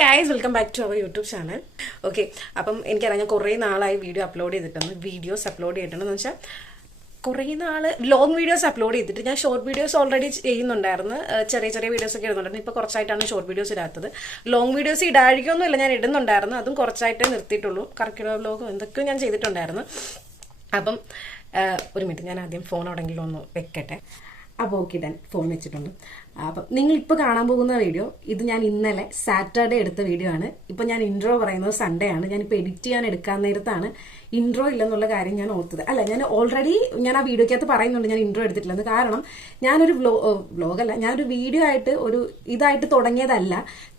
Guys welcome back to our YouTube channel. Okay, അപ്പം എനിക്കറിയാം ഞാൻ കുറേ നാളായി വീഡിയോ അപ്ലോഡ് ചെയ്തിട്ടുണ്ട്, വീഡിയോസ് അപ്ലോഡ് ചെയ്തിട്ടുണ്ടെന്ന് വെച്ചാൽ കുറേ നാൾ ലോങ് വീഡിയോസ് അപ്ലോഡ് ചെയ്തിട്ട് ഞാൻ ഷോർട്ട് വീഡിയോസ് ഓൾറെഡി ചെയ്യുന്നുണ്ടായിരുന്നു. ചെറിയ ചെറിയ വീഡിയോസ് ഒക്കെ ഇടുന്നുണ്ടായിരുന്നു. ഇപ്പോൾ കുറച്ചായിട്ടാണ് ഷോർട്ട് വീഡിയോസ് ഇടാത്തത്. ലോങ് വീഡിയോസ് ഇടാഴിക്കൊന്നുമില്ല, ഞാൻ ഇടുന്നുണ്ടായിരുന്നു. അതും കുറച്ചായിട്ടേ നിർത്തിയിട്ടുള്ളൂ. കറക്റ്റ് വ്ലോഗും എന്തൊക്കെയോ ഞാൻ ചെയ്തിട്ടുണ്ടായിരുന്നു. അപ്പം ഒരു മിനിറ്റ്, ഞാൻ ആദ്യം ഫോൺ എവിടെയെങ്കിലും ഒന്ന് വെക്കട്ടെ. അപ്പോൾ ഓക്കെ, ഡൻ, ഫോൺ വെച്ചിട്ടുണ്ട്. അപ്പം നിങ്ങളിപ്പോൾ കാണാൻ പോകുന്ന വീഡിയോ ഇത് ഞാൻ ഇന്നലെ സാറ്റർഡേ എടുത്ത വീഡിയോ ആണ്. ഇപ്പം ഞാൻ ഇൻട്രോ പറയുന്നത് സൺഡേ ആണ്. ഞാനിപ്പോൾ എഡിറ്റ് ചെയ്യാൻ എടുക്കാൻ നേരത്താണ് ഇൻട്രോ ഇല്ലെന്നുള്ള കാര്യം ഞാൻ ഓർത്തത്. അല്ല, ഞാൻ ഓൾറെഡി ഞാൻ ആ വീഡിയോക്കകത്ത് പറയുന്നുണ്ട് ഞാൻ ഇൻട്രോ എടുത്തിട്ടില്ലെന്ന്. കാരണം ഞാനൊരു വ്ലോഗല്ല, ഞാനൊരു വീഡിയോ ആയിട്ട് ഒരു ഇതായിട്ട് തുടങ്ങിയതല്ല.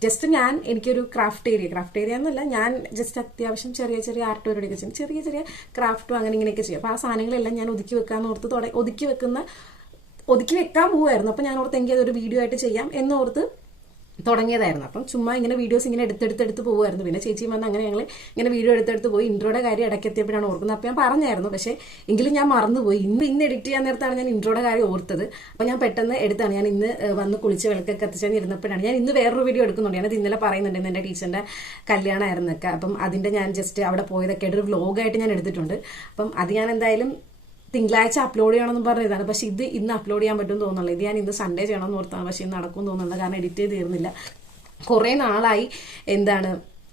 ജസ്റ്റ് എനിക്കൊരു ക്രാഫ്റ്റ് ഏരിയ എന്നല്ല, ഞാൻ ജസ്റ്റ് അത്യാവശ്യം ചെറിയ ചെറിയ ആർട്ട് പരിപാടിയൊക്കെ ചെയ്യും, ചെറിയ ചെറിയ ക്രാഫ്റ്റും അങ്ങനെ ഇങ്ങനെയൊക്കെ ചെയ്യും. അപ്പോൾ ആ സാധനങ്ങളെല്ലാം ഞാൻ ഒതുക്കി വെക്കാൻ പോവുമായിരുന്നു. അപ്പം ഞാൻ ഓർത്ത് എനിക്ക് അതൊരു വീഡിയോ ആയിട്ട് ചെയ്യാം എന്നോർത്ത് തുടങ്ങിയതായിരുന്നു. അപ്പം ചുമ്മാ ഇങ്ങനെ വീഡിയോസ് ഇങ്ങനെ എടുത്തെടുത്ത് പോകുമായിരുന്നു. പിന്നെ ചേച്ചിയും വന്ന് അങ്ങനെ ഞങ്ങൾ ഇങ്ങനെ വീഡിയോ എടുത്തെടുത്ത് പോയി. ഇൻട്രോയുടെ കാര്യം ഇടയ്ക്കെത്തിയപ്പോഴാണ് ഓർക്കുന്നത്. അപ്പം ഞാൻ പറഞ്ഞായിരുന്നു, പക്ഷേ എങ്കിലും ഞാൻ മറന്നുപോയി. ഇന്ന് എഡിറ്റ് ചെയ്യാൻ നേരത്താണ് ഞാൻ ഇൻട്രോയുടെ കാര്യം ഓർത്തത്. അപ്പം ഞാൻ പെട്ടെന്ന് എടുത്താണ്. ഞാൻ ഇന്ന് വന്ന് കുളിച്ച് വിളക്കൊക്കെ കത്തിച്ചാൽ ഇരുന്നപ്പോഴാണ് ഞാൻ ഇന്ന് വേറൊരു വീഡിയോ എടുക്കുന്നുണ്ട്. ഞാനത് ഇന്നലെ പറയുന്നുണ്ട്, എൻ്റെ ടീച്ചറിൻ്റെ കല്യാണമായിരുന്നൊക്കെ. അപ്പം അതിൻ്റെ ഞാൻ ജസ്റ്റ് അവിടെ പോയതൊക്കെ ആയിട്ട് ഒരു വ്ലോഗായിട്ട് ഞാൻ എടുത്തിട്ടുണ്ട്. അപ്പം അത് ഞാൻ എന്തായാലും തിങ്കളാഴ്ച അപ്ലോഡ് ചെയ്യണമെന്ന് പറഞ്ഞതാണ്. പക്ഷെ ഇത് ഇന്ന് അപ്ലോഡ് ചെയ്യാൻ പറ്റുമെന്ന് തോന്നുന്നില്ല. ഇത് ഞാൻ ഇന്ന് സൺഡേ ചെയ്യണമെന്ന് ഓർത്താണ്. പക്ഷെ ഇന്ന് നടക്കുമെന്ന് തോന്നുന്നില്ല, കാരണം എഡിറ്റ് ചെയ്ത് തീർന്നില്ല. കുറേ നാളായി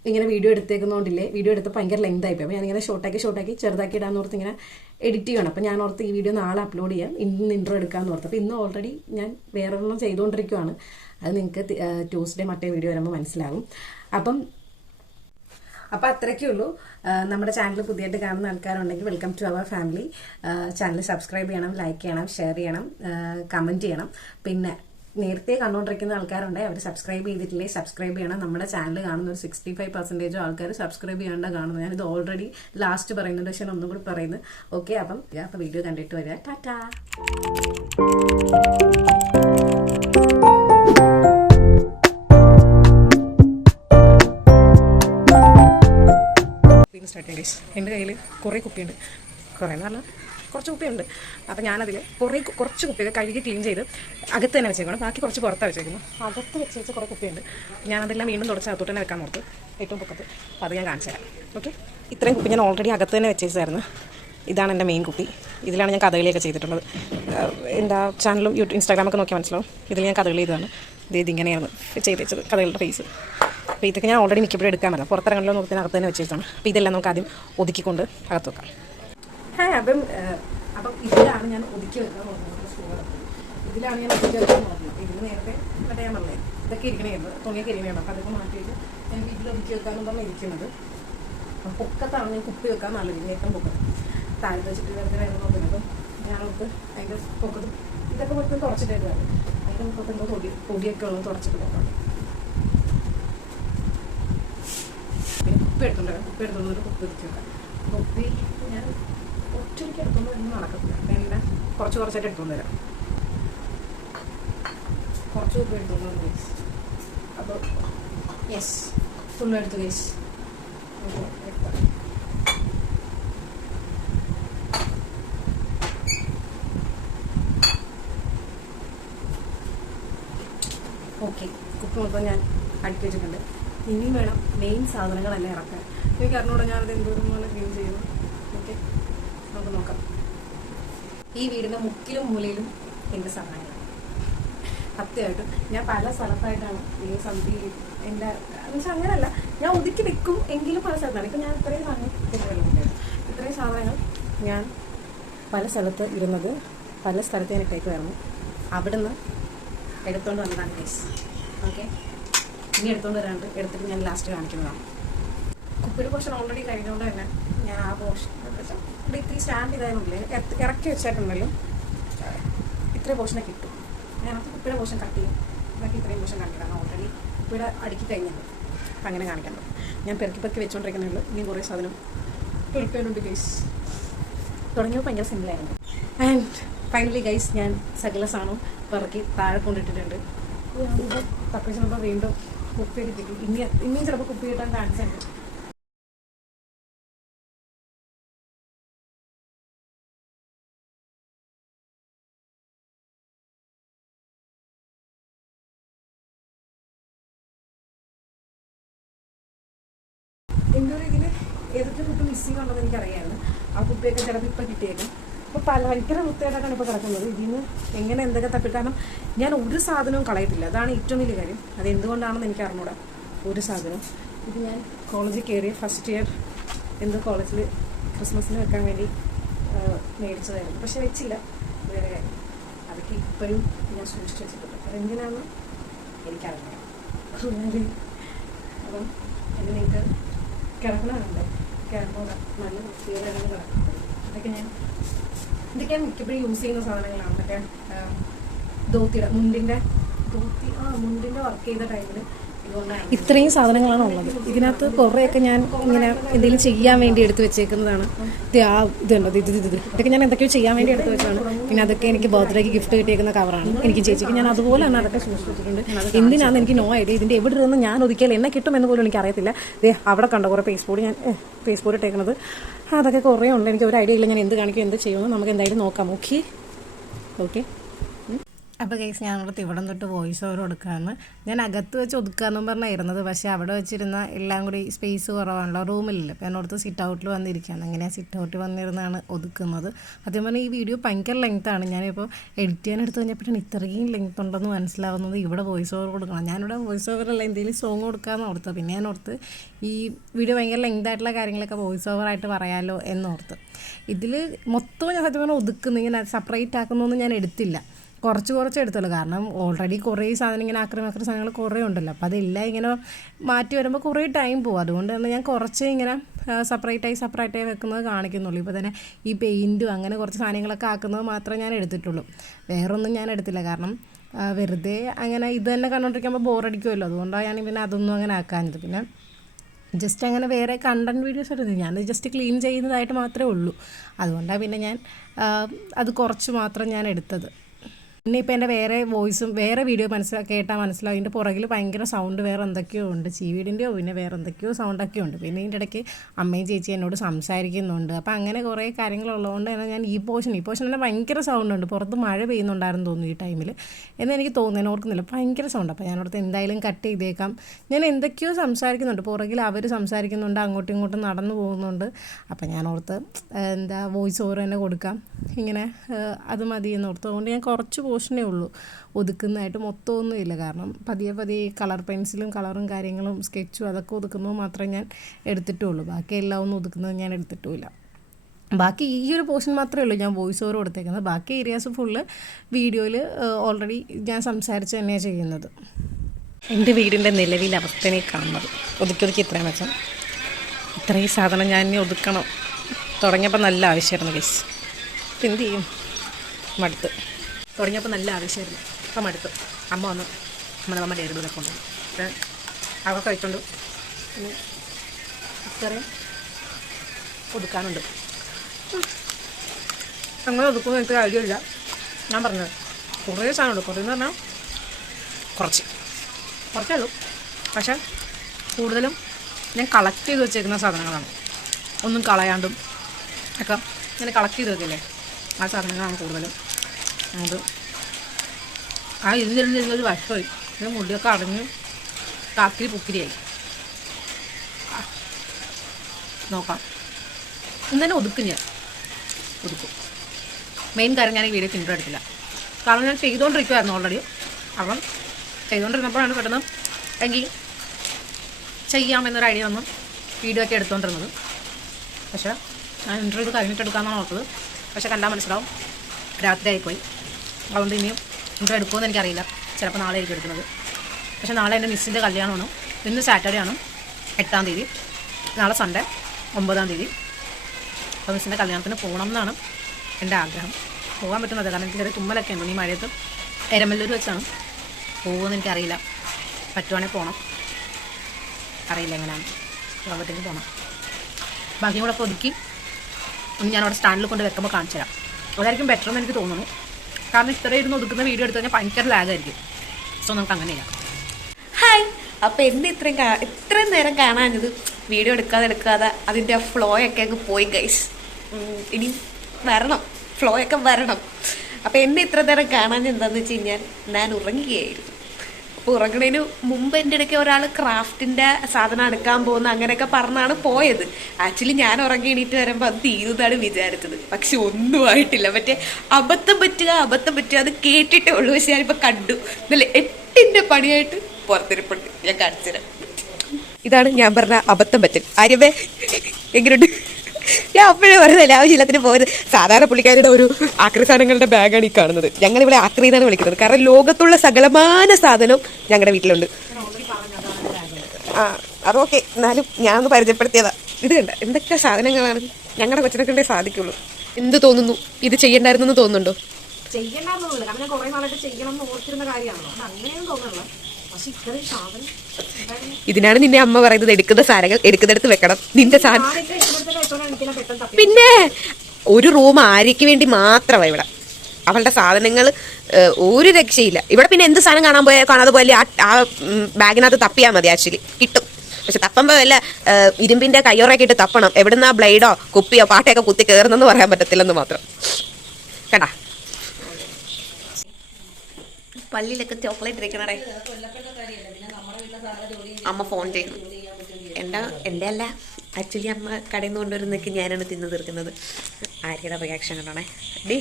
ഇങ്ങനെ വീഡിയോ എടുത്തേക്കുന്നതുകൊണ്ടില്ലേ, വീഡിയോ എടുത്ത് ഭയങ്കര ലെങ്ത് ആയിപ്പോയി. അപ്പോൾ ഞാനിങ്ങനെ ഷോർട്ടാക്കി ചെറുതാക്കി ഇടാന്ന് ഓർത്ത് ഇങ്ങനെ എഡിറ്റ് ചെയ്യണം. അപ്പോൾ ഞാൻ ഓർത്ത് ഈ വീഡിയോ നാളെ അപ്ലോഡ് ചെയ്യാം, ഇന്ന് ഇൻട്രോ എടുക്കാമെന്ന് ഓർത്ത്. അപ്പോൾ ഇന്ന് ഓൾറെഡി ഞാൻ വേറൊരെണ്ണം ചെയ്തുകൊണ്ടിരിക്കുകയാണ്. അത് നിങ്ങൾക്ക് ട്യൂസ്ഡേ മറ്റേ വീഡിയോ വരുമ്പോൾ മനസ്സിലാകും. അപ്പം അത്രയ്ക്കേ ഉള്ളൂ. നമ്മുടെ ചാനൽ പുതിയതായിട്ട് കാണുന്ന ആൾക്കാരുണ്ടെങ്കിൽ welcome to our family. Channel subscribe ചെയ്യണം, ലൈക്ക് ചെയ്യണം, ഷെയർ ചെയ്യണം, കമൻറ്റ് ചെയ്യണം. പിന്നെ നേരത്തെ കണ്ടുകൊണ്ടിരിക്കുന്ന ആൾക്കാരുണ്ടെങ്കിൽ അവർ സബ്സ്ക്രൈബ് ചെയ്തിട്ടില്ലേ സബ്സ്ക്രൈബ് ചെയ്യണം. നമ്മുടെ ചാനൽ കാണുന്ന ഒരു 65% ആൾക്കാർ സബ്സ്ക്രൈബ് ചെയ്യാണ്ട് കാണുന്നത്. ഞാനിത് ഓൾറെഡി ലാസ്റ്റ് പറയുന്നുണ്ട്, പക്ഷെ ഒന്നും കൂടി പറയുന്നത്. ഓക്കെ, അപ്പം വീഡിയോ കണ്ടിട്ട് വരിക. ടാറ്റാ. സ്റ്റാർട്ടിങ് ഡേയ്സ് എൻ്റെ കയ്യിൽ കുറേ കുപ്പിയുണ്ട്. കുറേ എന്ന് പറഞ്ഞാൽ കുറച്ച് കുപ്പിയുണ്ട്. അപ്പോൾ ഞാനതിൽ കുറച്ച് കുപ്പിയൊക്കെ കഴുകി ക്ലീൻ ചെയ്ത് അകത്ത് തന്നെ വെച്ചേക്കണം. ബാക്കി കുറച്ച് പുറത്താണ് വെച്ചേക്കുന്നു. അകത്ത് വെച്ച് കുറേ കുപ്പിയുണ്ട്. ഞാനതെല്ലാം വീണ്ടും തുടച്ച് അകത്തോട്ട് തന്നെ വെക്കാൻ ഓർത്ത്, ഏറ്റവും പൊക്കത്ത്. അപ്പോൾ അത് ഞാൻ കാണിച്ചു തരാം. ഓക്കെ, ഇത്രയും കുപ്പി ഞാൻ ഓൾറെഡി അകത്ത് തന്നെ വെച്ചേച്ചായിരുന്നു. ഇതാണ് എൻ്റെ മെയിൻ കുപ്പി. ഇതിലാണ് ഞാൻ കഥകളിയൊക്കെ ചെയ്തിട്ടുള്ളത്. എൻ്റെ ചാനലും ഇൻസ്റ്റാഗ്രാമൊക്കെ നോക്കിയാൽ മനസ്സിലാവും. ഇതിൽ ഞാൻ കഥകളി ചെയ്തതാണ്. ഇതിങ്ങനെയാണ് ചെയ്ത് കഥകളുടെ ഫേസ്. അപ്പോൾ ഇതൊക്കെ ഞാൻ ഓൾറെഡി മിക്കപ്പോഴും എടുക്കാൻ പറ്റില്ല, പുറത്തിറങ്ങാനോ നോക്കി അകത്ത് തന്നെ വെച്ചിട്ടാണ്. അപ്പോൾ ഇതെല്ലാം നമുക്ക് ആദ്യം ഒതുക്കിക്കൊണ്ട് അകത്ത് വെക്കാം. അപ്പം ഇതിലാണ് ഞാൻ ഒതുക്കി വെക്കാൻ നോക്കുന്നത്. ഇതിലാണ് ഞാൻ ഒതുക്കി വെക്കാൻ നോക്കുന്നത്. ഇതിന് നേരത്തെ മറ്റേ ഞാൻ പറഞ്ഞേ ഇതൊക്കെ ഇരിക്കണമായിരുന്നു, തുണിയൊക്കെ ഇരിക്കണമായിരുന്നു. അപ്പോൾ അതൊക്കെ മാറ്റിയിട്ട് ഞാൻ ഇതിൽ ഒതുക്കി വെക്കാമെന്ന് പറഞ്ഞാൽ ഇരിക്കുന്നത്. അപ്പം പൊക്കത്താണ് ഞാൻ കുപ്പി വെക്കാൻ നല്ലത്. ഏറ്റവും പൊക്കം താഴെ വെച്ചിട്ട് വെറുതെ വേണം നോക്കുന്നത്. അപ്പം ഞാനോർക്ക് അതിൻ്റെ പൊക്കത്ത് ഇതൊക്കെ പൊക്കം തുടച്ചിട്ടായിട്ട് വരും. അതിൻ്റെ പൊക്കത്തെന്തോ പൊടിയൊക്കെ ഉള്ളത് തുടച്ചിട്ട് പോകാം. കുപ്പി എടുത്തോണ്ട് കുപ്പി ഒതുക്കി വെക്കാം. കുപ്പി ഞാൻ ഒറ്റയ്ക്ക് എടുത്തോണ്ട് ഒന്നും നടക്കത്തില്ല. പിന്നെ കുറച്ചായിട്ട് എടുത്തോണ്ട് വരാം. കുറച്ച് കുപ്പി എടുത്തോണ്ട് വന്നു ഗൈസ്. അപ്പോൾ യെസ്, ഫുള്ളും എടുത്തു ഗൈസ്. ഓക്കെ, കുപ്പി മൊത്തം ഞാൻ അടുക്കി വെച്ചിട്ടുണ്ട്. ഇനിയും വേണം മെയിൻ സാധനങ്ങളെല്ലാം ഇറക്കാൻ. എനിക്ക് അറിഞ്ഞൂടെ ഞാനത് എന്തോരം പോലെ ക്ലീൻ ചെയ്യുന്നു. ഓക്കെ, നമുക്ക് നോക്കാം. ഈ വീടിൻ്റെ മുക്കിലും മൂലയിലും എൻ്റെ സാധനങ്ങളാണ്. സത്യമായിട്ടും ഞാൻ പല സ്ഥലത്തായിട്ടാണ് ഈ സന്ധി എൻ്റെ എന്നുവെച്ചാൽ അങ്ങനെയല്ല, ഞാൻ ഒതുക്കി വെക്കും എങ്കിലും പല സ്ഥലത്താണ്. ഇപ്പം ഞാൻ ഇത്രയും സാധനങ്ങൾ ഞാൻ പല സ്ഥലത്ത് ഇരുന്നത്, പല സ്ഥലത്ത് ഞാൻ ഇട്ടേക്കുമായിരുന്നു. അവിടുന്ന് എടുത്തുകൊണ്ട് വന്നതാണ് കേസ്. ഓക്കെ, ഇനി എടുത്തുകൊണ്ട് വരാണ്ട് എടുത്തിട്ട് ഞാൻ ലാസ്റ്റ് കാണിക്കുന്നതാണ്. കുപ്പിയുടെ പോർഷൻ ഓൾറെഡി കഴിഞ്ഞുകൊണ്ട് തന്നെ ഞാൻ ആ പോർഷൻ ഇവിടെ ഇത്തിരി സ്റ്റാൻഡ് ചെയ്തായിരുന്നില്ലേ, ഇറക്കി വെച്ചിട്ടുണ്ടല്ലോ, ഇത്രയും പോർഷനൊക്കെ കിട്ടും. ഞാനത് കുപ്പിയുടെ പോർഷൻ കട്ട് ചെയ്യും. ബാക്കി ഇത്രയും പോർഷൻ കാണിക്കണം. ഓൾറെഡി കുപ്പിയുടെ അടുക്കി കഴിഞ്ഞത് അപ്പം അങ്ങനെ കാണിക്കാൻ പറ്റും. ഞാൻ പെറുക്കി വെച്ചുകൊണ്ടിരിക്കുന്നുള്ളൂ. ഇനിയും കുറേ സാധനം പെറുക്കാനുണ്ട് ഗൈസ്. തുടങ്ങിയപ്പോൾ ഭയങ്കര സിമ്പിളായിരുന്നു. ആൻഡ് ഫൈനലി ഗൈസ്, ഞാൻ സകല സാധനവും പെറുക്കി താഴെ കൊണ്ടിട്ടിട്ടുണ്ട്. തപ്പി ചിലപ്പോൾ വീണ്ടും കുപ്പി എടുത്തിട്ട് ഇനിയും ചിലപ്പോൾ കുപ്പി കിട്ടാൻ ചാൻസ് ഉണ്ട്. എൻ്റെ ഒരു ഇതിൽ ഏതൊക്കെ കുട്ടി മിസ്സിങ് ഉണ്ടെന്ന് എനിക്കറിയാമായിരുന്നു. ആ കുട്ടിയൊക്കെ ചിലപ്പോൾ ഇപ്പം കിട്ടിയേക്കും. അപ്പോൾ ഭയങ്കര വൃത്തിയായിട്ടാണ് ഇപ്പോൾ കിടക്കുന്നത്. ഇതിൽ നിന്ന് എങ്ങനെ എന്തൊക്കെ തപ്പിട്ട്, കാരണം ഞാൻ ഒരു സാധനവും കളയത്തില്ല. അതാണ് ഏറ്റവും വലിയ കാര്യം. അത് എന്തുകൊണ്ടാണെന്ന് എനിക്ക് അറിഞ്ഞൂടാ ഒരു സാധനം. ഇത് ഞാൻ കോളേജിൽ കയറിയ ഫസ്റ്റ് ഇയർ എന്തോ കോളേജിൽ ക്രിസ്മസിന് വെക്കാൻ വേണ്ടി മേടിച്ചതായിരുന്നു. പക്ഷെ വെച്ചില്ല, വേറെ കാര്യം. അതൊക്കെ ഇപ്പോഴും ഞാൻ സൂക്ഷിച്ച് വെച്ചിട്ടുണ്ട്. അതെന്തിനാണെന്ന് എനിക്കറിയാം. അപ്പം എൻ്റെ നിങ്ങൾക്ക് കിടക്കണമുണ്ട്, കിടക്കുക നല്ല വൃത്തിയോടെയാണ് കിടക്കുന്നത്. ഇതൊക്കെ മിക്കപ്പോഴും യൂസ് ചെയ്യുന്ന സാധനങ്ങളാണ്. മറ്റേ ധോത്തിയുടെ മുണ്ടിൻ്റെ വർക്ക് ചെയ്ത ടൈമിൽ ഇത്രയും സാധനങ്ങളാണ് ഉള്ളത്. ഇതിനകത്ത് കുറേയൊക്കെ ഞാൻ ഇങ്ങനെ എന്തെങ്കിലും ചെയ്യാൻ വേണ്ടി എടുത്ത് വെച്ചേക്കുന്നതാണ്. ഇതുണ്ടോ, ഇതൊക്കെ ഞാൻ എന്തൊക്കെയോ ചെയ്യാൻ വേണ്ടി എടുത്ത് വെച്ചതാണ്. പിന്നെ അതൊക്കെ എനിക്ക് ബർത്ത്ഡേക്ക് ഗിഫ്റ്റ് കിട്ടിയേക്കുന്ന കവറാണ്. എനിക്ക് ചേച്ചിക്ക് ഞാൻ അതുപോലെ തന്നെ അതൊക്കെ സൂക്ഷിച്ചിട്ടുണ്ട്. എന്തിനാണെന്ന് എനിക്ക് നോ ഐഡിയ. ഇതിൻ്റെ എവിടെ ഇരുന്ന് ഞാൻ ഒതുക്കിയാൽ എന്നെ കിട്ടുമെന്ന് പോലും എനിക്ക് അറിയത്തില്ല. അവിടെ കണ്ടോ കുറേ ഫേസ് ബോർഡ് ഇട്ടേക്കുന്നത്. അതൊക്കെ കുറേ ഉണ്ട്. എനിക്ക് ഒരു ഐഡിയ ഇല്ല ഞാൻ എന്ത് കാണിക്കും എന്ത് ചെയ്യുമെന്ന്. നമുക്ക് എന്തായാലും നോക്കാം. ഓക്കെ. അപ്പോൾ കേസ് ഞാനോടത്ത് ഇവിടം തൊട്ട് വോയിസ് ഓവർ കൊടുക്കാമെന്ന്. ഞാൻ അകത്ത് വെച്ച് ഒതുക്കാമെന്നും പറഞ്ഞായിരുന്നത്. പക്ഷേ അവിടെ വെച്ചിരുന്ന എല്ലാം കൂടി സ്പേസ് കുറവാണല്ലോ, റൂമിലില്ല. അപ്പോൾ ഞാനോടത്ത് സിറ്റ് ഔട്ടിൽ വന്നിരിക്കുകയാണ്. അങ്ങനെ സിറ്റ് ഔട്ടിൽ വന്നിരുന്നാണ് ഒതുക്കുന്നത്. അതേപോലെ പറഞ്ഞാൽ ഈ വീഡിയോ ഭയങ്കര ലെങ്ത്താണ്. ഞാനിപ്പോൾ എഡിറ്റ് ചെയ്യാൻ എടുത്ത് കഴിഞ്ഞപ്പോഴാണ് ഇത്രയും ലെങ്ത് ഉണ്ടെന്ന് മനസ്സിലാവുന്നത്. ഇവിടെ വോയിസ് ഓവർ കൊടുക്കണം. ഞാനിവിടെ വോയിസ് ഓവറല്ല എന്തെങ്കിലും സോങ് കൊടുക്കാമെന്ന് ഓർത്ത്. പിന്നെ ഞാനോർത്ത് ഈ വീഡിയോ ഭയങ്കര ലെങ്ത് ആയിട്ടുള്ള കാര്യങ്ങളൊക്കെ വോയിസ് ഓവറായിട്ട് പറയാമല്ലോ എന്നോർത്ത്. ഇതിൽ മൊത്തവും ഞാൻ സത്യം പറഞ്ഞാൽ ഒതുക്കുന്നു, ഇങ്ങനെ സെപ്പറേറ്റ് ആക്കുന്നൊന്നും ഞാൻ എടുത്തില്ല. കുറച്ച് എടുത്തുള്ളൂ. കാരണം ഓൾറെഡി കുറേ സാധനം ഇങ്ങനെ ആക്രമ സാധനങ്ങൾ കുറേ ഉണ്ടല്ലോ. അപ്പോൾ അതെല്ലാം ഇങ്ങനെ മാറ്റി വരുമ്പോൾ കുറേ ടൈം പോകും. അതുകൊണ്ട് തന്നെ ഞാൻ കുറച്ച് ഇങ്ങനെ സെപ്പറേറ്റായി വെക്കുന്നത് കാണിക്കുന്നുള്ളൂ. ഇപ്പോൾ തന്നെ ഈ പെയിൻറ്റും അങ്ങനെ കുറച്ച് സാധനങ്ങളൊക്കെ ആക്കുന്നത് മാത്രമേ ഞാൻ എടുത്തിട്ടുള്ളൂ. വേറൊന്നും ഞാൻ എടുത്തില്ല. കാരണം വെറുതെ അങ്ങനെ ഇത് തന്നെ കണ്ടുകൊണ്ടിരിക്കുമ്പോൾ ബോറടിക്കുമല്ലോ. അതുകൊണ്ടാണ് ഞാൻ പിന്നെ അതൊന്നും അങ്ങനെ ആക്കാഞ്ഞത്. പിന്നെ ജസ്റ്റ് അങ്ങനെ വേറെ കണ്ടൻറ് വീഡിയോസ് എടുത്തു. ഞാൻ ജസ്റ്റ് ക്ലീൻ ചെയ്യുന്നതായിട്ട് മാത്രമേ ഉള്ളൂ. അതുകൊണ്ടാണ് പിന്നെ ഞാൻ അത് കുറച്ച് മാത്രം ഞാൻ എടുത്തത്. പിന്നെ ഇപ്പോൾ എൻ്റെ വേറെ വീഡിയോ കേട്ടാൽ മനസ്സിലാവും. ഇതിൻ്റെ പുറകിൽ ഭയങ്കര സൗണ്ട് വേറെ എന്തൊക്കെയോ ഉണ്ട്, ചീവീടിൻ്റെയോ പിന്നെ വേറെ എന്തൊക്കെയോ സൗണ്ടൊക്കെ ഉണ്ട്. പിന്നെ ഇതിൻ്റെ ഇടയ്ക്ക് അമ്മയും ചേച്ചി എന്നോട് സംസാരിക്കുന്നുണ്ട്. അപ്പോൾ അങ്ങനെ കുറേ കാര്യങ്ങളുള്ളതുകൊണ്ട് തന്നെ ഞാൻ ഈ പോർഷൻ തന്നെ ഭയങ്കര സൗണ്ട് ഉണ്ട്. പുറത്ത് മഴ പെയ്യുന്നുണ്ടായിരുന്നു തോന്നുന്നു ഈ ടൈമിൽ എന്നെനിക്ക് തോന്നുന്നു, ഓർക്കുന്നില്ല. ഭയങ്കര സൗണ്ട്. അപ്പോൾ ഞാനോടത്ത് എന്തായാലും കട്ട് ചെയ്തേക്കാം. ഞാൻ എന്തൊക്കെയോ സംസാരിക്കുന്നുണ്ട്, പുറകിൽ അവർ സംസാരിക്കുന്നുണ്ട്, അങ്ങോട്ടും ഇങ്ങോട്ടും നടന്നു പോകുന്നുണ്ട്. അപ്പോൾ ഞാനോർത്ത് വോയിസ് ഓവർ തന്നെ കൊടുക്കാം, ഇങ്ങനെ അത് മതി എന്നോർത്ത്. അതുകൊണ്ട് ഞാൻ കുറച്ച് പോർഷനേ ഉള്ളൂ ഒതുക്കുന്നതായിട്ട്, മൊത്തമൊന്നുമില്ല. കാരണം പതിയെ കളർ പെൻസിലും കളറും കാര്യങ്ങളും സ്കെച്ചും അതൊക്കെ ഒതുക്കുന്നത് മാത്രമേ ഞാൻ എടുത്തിട്ടുള്ളൂ. ബാക്കി എല്ലാം ഒന്നും ഒതുക്കുന്നത് ഞാൻ എടുത്തിട്ടുമില്ല. ബാക്കി ഈ ഒരു പോർഷൻ മാത്രമേ ഉള്ളൂ ഞാൻ വോയിസ് ഓവർ കൊടുത്തേക്കുന്നത്. ബാക്കി ഏരിയാസ് ഫുള്ള് വീഡിയോയിൽ ഓൾറെഡി ഞാൻ സംസാരിച്ച് തന്നെയാണ് ചെയ്യുന്നത്. എൻ്റെ വീടിൻ്റെ നിലവിലെ അവസ്ഥയെ കാണുന്നത് ഒതുക്കി ഇത്രയും വെച്ചാൽ ഇത്രയും സാധനം ഞാൻ ഇനി ഒതുക്കണം. തുടങ്ങിയപ്പോൾ നല്ല ആവശ്യമായിരുന്നു ഗൈസ്. എന്ത് ചെയ്യും, മടുത്ത്. തുടങ്ങിയപ്പോൾ നല്ല ആവശ്യമായിരുന്നു, അപ്പം മടുത്ത്. അമ്മ വന്ന് നമ്മുടെ ഡയറി ഇതൊക്കെ കൊണ്ടുപോയി. അപ്പം അതൊക്കെ കഴിച്ചുകൊണ്ട് പിന്നെ ഇത്രയും ഒതുക്കാനുണ്ട്. അങ്ങനെ ഒതുക്കുമെന്ന് എനിക്ക് ഐഡിയ ഇല്ല. ഞാൻ പറഞ്ഞത് കുറേ സാധനമുണ്ട്. കുറേന്ന് പറഞ്ഞാൽ കുറച്ചേ ഉള്ളൂ. പക്ഷേ കൂടുതലും ഞാൻ കളക്ട് ചെയ്ത് വെച്ചേക്കുന്ന സാധനങ്ങളാണ്. ഒന്നും കളയാണ്ടും ഒക്കെ ഇങ്ങനെ കളക്ട് ചെയ്ത് വെക്കില്ലേ, ആ സാധനങ്ങളാണ് കൂടുതലും. അത് ഇതിരുന്നൊരു വശമായി. ഇത് മുടിയൊക്കെ അടഞ്ഞ് കാക്കിരി പുക്കിരിയായി. നോക്കാം, ഇന്നെ ഒതുക്കും. ഞാൻ ഒതുക്കും. മെയിൻ കാര്യം ഞാൻ ഈ വീഡിയോ ഇൻട്രോ എടുത്തില്ല. കാരണം ഞാൻ ചെയ്തുകൊണ്ടിരിക്കുമായിരുന്നു ഓൾറെഡി. അപ്പം ചെയ്തുകൊണ്ടിരുന്നപ്പോഴാണ് പെട്ടെന്ന് എങ്കിൽ ചെയ്യാമെന്നൊരു ഐഡിയ വന്നു വീഡിയോ ഒക്കെ എടുത്തുകൊണ്ടിരുന്നത്. പക്ഷേ ഞാൻ ഇൻട്രോ ഇത് കഴിഞ്ഞിട്ട് എടുക്കാമെന്നാണ് ഓർത്തത്. പക്ഷേ കണ്ടാൽ മനസ്സിലാവും രാത്രി ആയിപ്പോയി. അതുകൊണ്ട് ഇനിയും ഇൻട്രോ എടുക്കുമെന്ന് എനിക്കറിയില്ല. ചിലപ്പോൾ നാളെ ആയിരിക്കും എടുക്കുന്നത്. പക്ഷേ നാളെ എൻ്റെ മിസ്സിൻ്റെ കല്യാണമാണ്. ഇന്ന് സാറ്റർഡേ ആണ് 8-ാം തീയതി. നാളെ സൺഡേ 9-ാം തീയതി. അപ്പോൾ മിസ്സിൻ്റെ കല്യാണത്തിന് പോകണം എന്നാണ് എൻ്റെ ആഗ്രഹം. പോകാൻ പറ്റുന്നത് കാരണം എനിക്ക് ചെറിയ തുമ്മലൊക്കെ ഉണ്ട്. ഈ മഴയത്ത് എരമല്ലൂർ വെച്ചാണ്. പോകുമെന്ന് എനിക്കറിയില്ല. പറ്റുവാണെങ്കിൽ പോകണം, അറിയില്ല എങ്ങനെയാണ്. അവിടത്തേക്ക് പോകണം. ബാക്കിയും കൂടെ ഒതുക്കി ഒന്ന് ഞാനവിടെ സ്റ്റാൻഡിൽ കൊണ്ട് വെക്കുമ്പോൾ കാണിച്ചു തരാം. അതായിരിക്കും ബെറ്റർ എന്ന് എനിക്ക് തോന്നുന്നു. കാരണം ഇത്ര ഇരുന്ന് ഒതുക്കുന്ന വീഡിയോ എടുത്തു കഴിഞ്ഞാൽ ഭയങ്കര ലാഗായിരിക്കും. സോ നമുക്ക് അങ്ങനെയില്ല. ഹായ്, അപ്പോൾ എന്നെ ഇത്രയും നേരം കാണാഞ്ഞത് വീഡിയോ എടുക്കാതെ അതിൻ്റെ ഫ്ലോ ഒക്കെ അങ്ങ് പോയി ഗൈസ്. ഇനി വരണം, ഫ്ലോ ഒക്കെ വരണം. അപ്പോൾ എന്നെ ഇത്ര നേരം കാണാൻ എന്താണെന്ന് വെച്ച് കഴിഞ്ഞാൽ ഞാൻ ഉറങ്ങുകയായിരുന്നു. അപ്പൊ ഉറങ്ങണതിന് മുമ്പ് എൻ്റെ ഇടയ്ക്ക് ഒരാൾ ക്രാഫ്റ്റിന്റെ സാധനം എടുക്കാൻ പോകുന്ന അങ്ങനെയൊക്കെ പറഞ്ഞാണ് പോയത്. ആക്ച്വലി ഞാൻ ഉറങ്ങി എണീറ്റ് വരുമ്പോൾ അത് തീരുന്നതാണ് വിചാരിച്ചത്. പക്ഷെ ഒന്നും ആയിട്ടില്ല. മറ്റേ അബദ്ധം പറ്റുക അത് കേട്ടിട്ടേ ഉള്ളൂ. പക്ഷെ ഞാനിപ്പോ കണ്ടു. ഇന്നലെ 8ന്റെ പണിയായിട്ട് പുറത്തിരിപ്പുണ്ട്. ഞാൻ കാണിച്ചുതരാം. ഇതാണ് ഞാൻ പറഞ്ഞ അബദ്ധം പറ്റൽ. ആര്യവേ എങ്ങനെയുണ്ട്? ഞാൻ അപ്പോഴേ പറഞ്ഞതല്ലേ ആവശ്യമില്ലാത്തിന് പോയത്. സാധാരണ പുള്ളിക്കാരുടെ ഒരു ആക്രി സാധനങ്ങളുടെ ബാഗാണ് ഈ കാണുന്നത്. ഞങ്ങളിവിടെ ആക്രി എന്നാണ് വിളിക്കുന്നത്. കാരണം ലോകത്തുള്ള സകലമാന സാധനവും ഞങ്ങളുടെ വീട്ടിലുണ്ട്. അതൊക്കെ എന്നാലും ഞാൻ ഒന്ന് പരിചയപ്പെടുത്തിയതാ. ഇത് കണ്ട എന്തൊക്കെ സാധനങ്ങളാണ് ഞങ്ങളുടെ കൊച്ചിനെ കണ്ടേ സാധിക്കുള്ളൂ. എന്ത് തോന്നുന്നു? ഇത് ചെയ്യണ്ടായിരുന്നു തോന്നുന്നുണ്ടോ? ചെയ്യണ്ടെന്നൊന്നുമില്ല. കാരണം ഞാൻ കുറെ നാളായിട്ട് ചെയ്യണം എന്ന് ഓർത്തിരുന്ന കാര്യമാണല്ലോ. അത് അങ്ങനെയൊന്നും തോന്നുന്നില്ല. ഇതിനാണ് നിന്നെ അമ്മ പറയുന്നത്, എടുക്കുന്ന സാധനങ്ങൾ എടുക്കുന്നിടത്ത് വെക്കണം. നിന്റെ സാധനം പിന്നെ ഒരു റൂം ആര്യയ്ക്ക് വേണ്ടി മാത്രമാണ് ഇവിടെ. അവളുടെ സാധനങ്ങൾ ഒരു രക്ഷയില്ല ഇവിടെ. പിന്നെ എന്ത് സാധനം കാണാതെ പോലെ ആ ബാഗിനകത്ത് തപ്പിയാൽ മതി. ആക്ച്വലി കിട്ടും. പക്ഷെ തപ്പുമ്പോൾ വല്ല ഇരുമ്പിന്റെ കയ്യോറൊക്കെ ഇട്ട് തപ്പണം. എവിടുന്ന ബ്ലേഡോ കുപ്പിയോ പാട്ടയൊക്കെ കുത്തി കയറുന്നെന്ന് പറയാൻ പറ്റത്തില്ലെന്ന് മാത്രം. കണ്ടാ പള്ളിയിലൊക്കെ ചോക്ലേറ്റ് ഇരിക്കണേ. അമ്മ ഫോൺ ചെയ്യുന്നു. എൻ്റെ അല്ല, ആക്ച്വലി അമ്മ കടയിൽ നിന്ന് കൊണ്ടുവരുന്നൊക്കെ ഞാനാണ് തിന്നു തീർക്കുന്നത്. ആര്യയുടെ റിയാക്ഷൻ കണ്ടോണേ. ഡി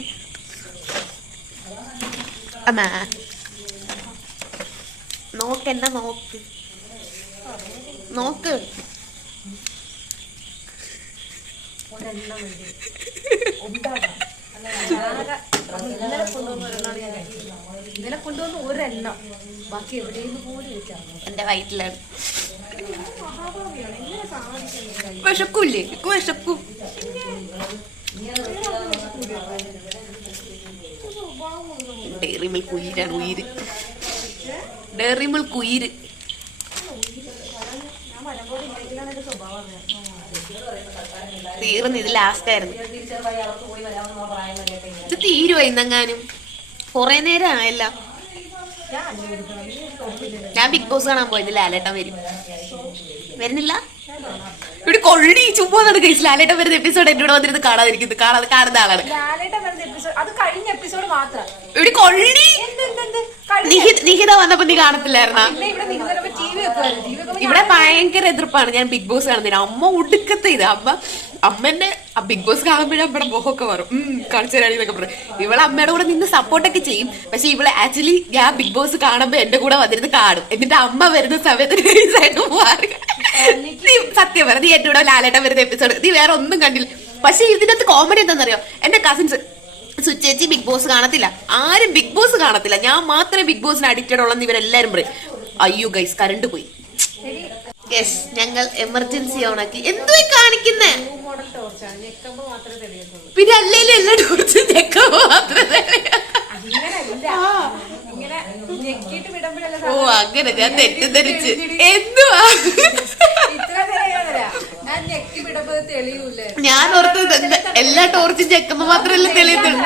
അമ്മ നോക്ക്, എന്നാ നോക്ക് നോക്ക്. ഇന്നലെ കൊണ്ടുവന്ന് ഒരെണ്ണം, ബാക്കി എവിടെയെന്ന് പോലും ഇരിക്കാം. എന്റെ വയറ്റിലാണ്. വിശക്കൂല്ലേ? വിശക്കും. ഡയറി മിൽക്ക് ഉയിരാണ്. ഉയിര് ഡയറി മിൽക്ക് ഉയിര്. തീർന്ന് ഇത് ലാസ്റ്റ് ആയിരുന്നു. ഇത് തീരുവാ ഇന്നെങ്ങാനും. കൊറേ നേരം ആയല്ല. ഞാൻ ബിഗ് ബോസ് കാണാൻ പോയത്. ലാലേട്ടൻ വരുന്നില്ല. ഇവിടെ കൊള്ളി ചുമ്മാ കേസ്. ലാലേട്ടൻ വരുന്ന എപ്പിസോഡ് എന്റെ കൂടെ വന്നിരുന്ന് കാണാതിരിക്കുന്നത്. കാണുന്ന ആളാണ്. ഇവിടെ കൊള്ളി നിഹിത വന്നപ്പോ നീ കാണത്തില്ലായിരുന്ന? ഇവിടെ ഭയങ്കര എതിർപ്പാണ് ഞാൻ ബിഗ് ബോസ് കാണുന്നതിന്. അമ്മ ഒടുക്കത്തെ ഇത്. അമ്മന്റെ ബിഗ് ബോസ് കാണുമ്പോഴേ അമ്മയുടെ മുഖമൊക്കെ മാറും. കാണിച്ചു തരാണെന്നൊക്കെ പറയും. ഇവളെ അമ്മയുടെ കൂടെ നിന്ന് സപ്പോർട്ടൊക്കെ ചെയ്യും. പക്ഷെ ഇവളെ ആക്ച്വലി ഞാൻ ബിഗ് ബോസ് കാണുമ്പോ എന്റെ കൂടെ വന്നിരുന്ന് കാണും. എന്നിട്ട് അമ്മ വരുന്ന സമയത്ത് നൈസായിട്ട് മാറി. നീ സത്യം പറ, നീ എന്റെ കൂടെ ലാലേട്ടൻ വരുന്ന എപ്പിസോഡ് നീ വേറെ ഒന്നും കണ്ടില്ല. പക്ഷെ ഇതിനകത്ത് കോമഡി എന്താണെന്നറിയോ? എന്റെ കസിൻസ് സുചേച്ചി ബിഗ് ബോസ് കാണത്തില്ല, ആരും ബിഗ് ബോസ് കാണത്തില്ല, ഞാൻ മാത്രമേ ബിഗ് ബോസിന് അഡിക്റ്റഡ് ഉള്ളെന്ന് ഇവരെല്ലാരും പറയും. അയ്യോ ഗൈസ്, കറണ്ട് പോയി. യെസ്, ഞങ്ങൾ എമർജൻസി ഓണാക്കി. എന്തോ കാണിക്കുന്നേ? പിന്നെ അല്ലേലും എല്ലാ ടോർച്ചും ഞെക്കുമ്പോ മാത്രമേ. ഓ അങ്ങനെ, ഞാൻ തെറ്റിദ്ധരിച്ച്. എന്തുവാ ഞാൻ ഓർത്തത് എല്ലാ ടോർച്ചും ചെക്കുമ്പോ മാത്രമല്ല തെളിയത്തുള്ളൂ.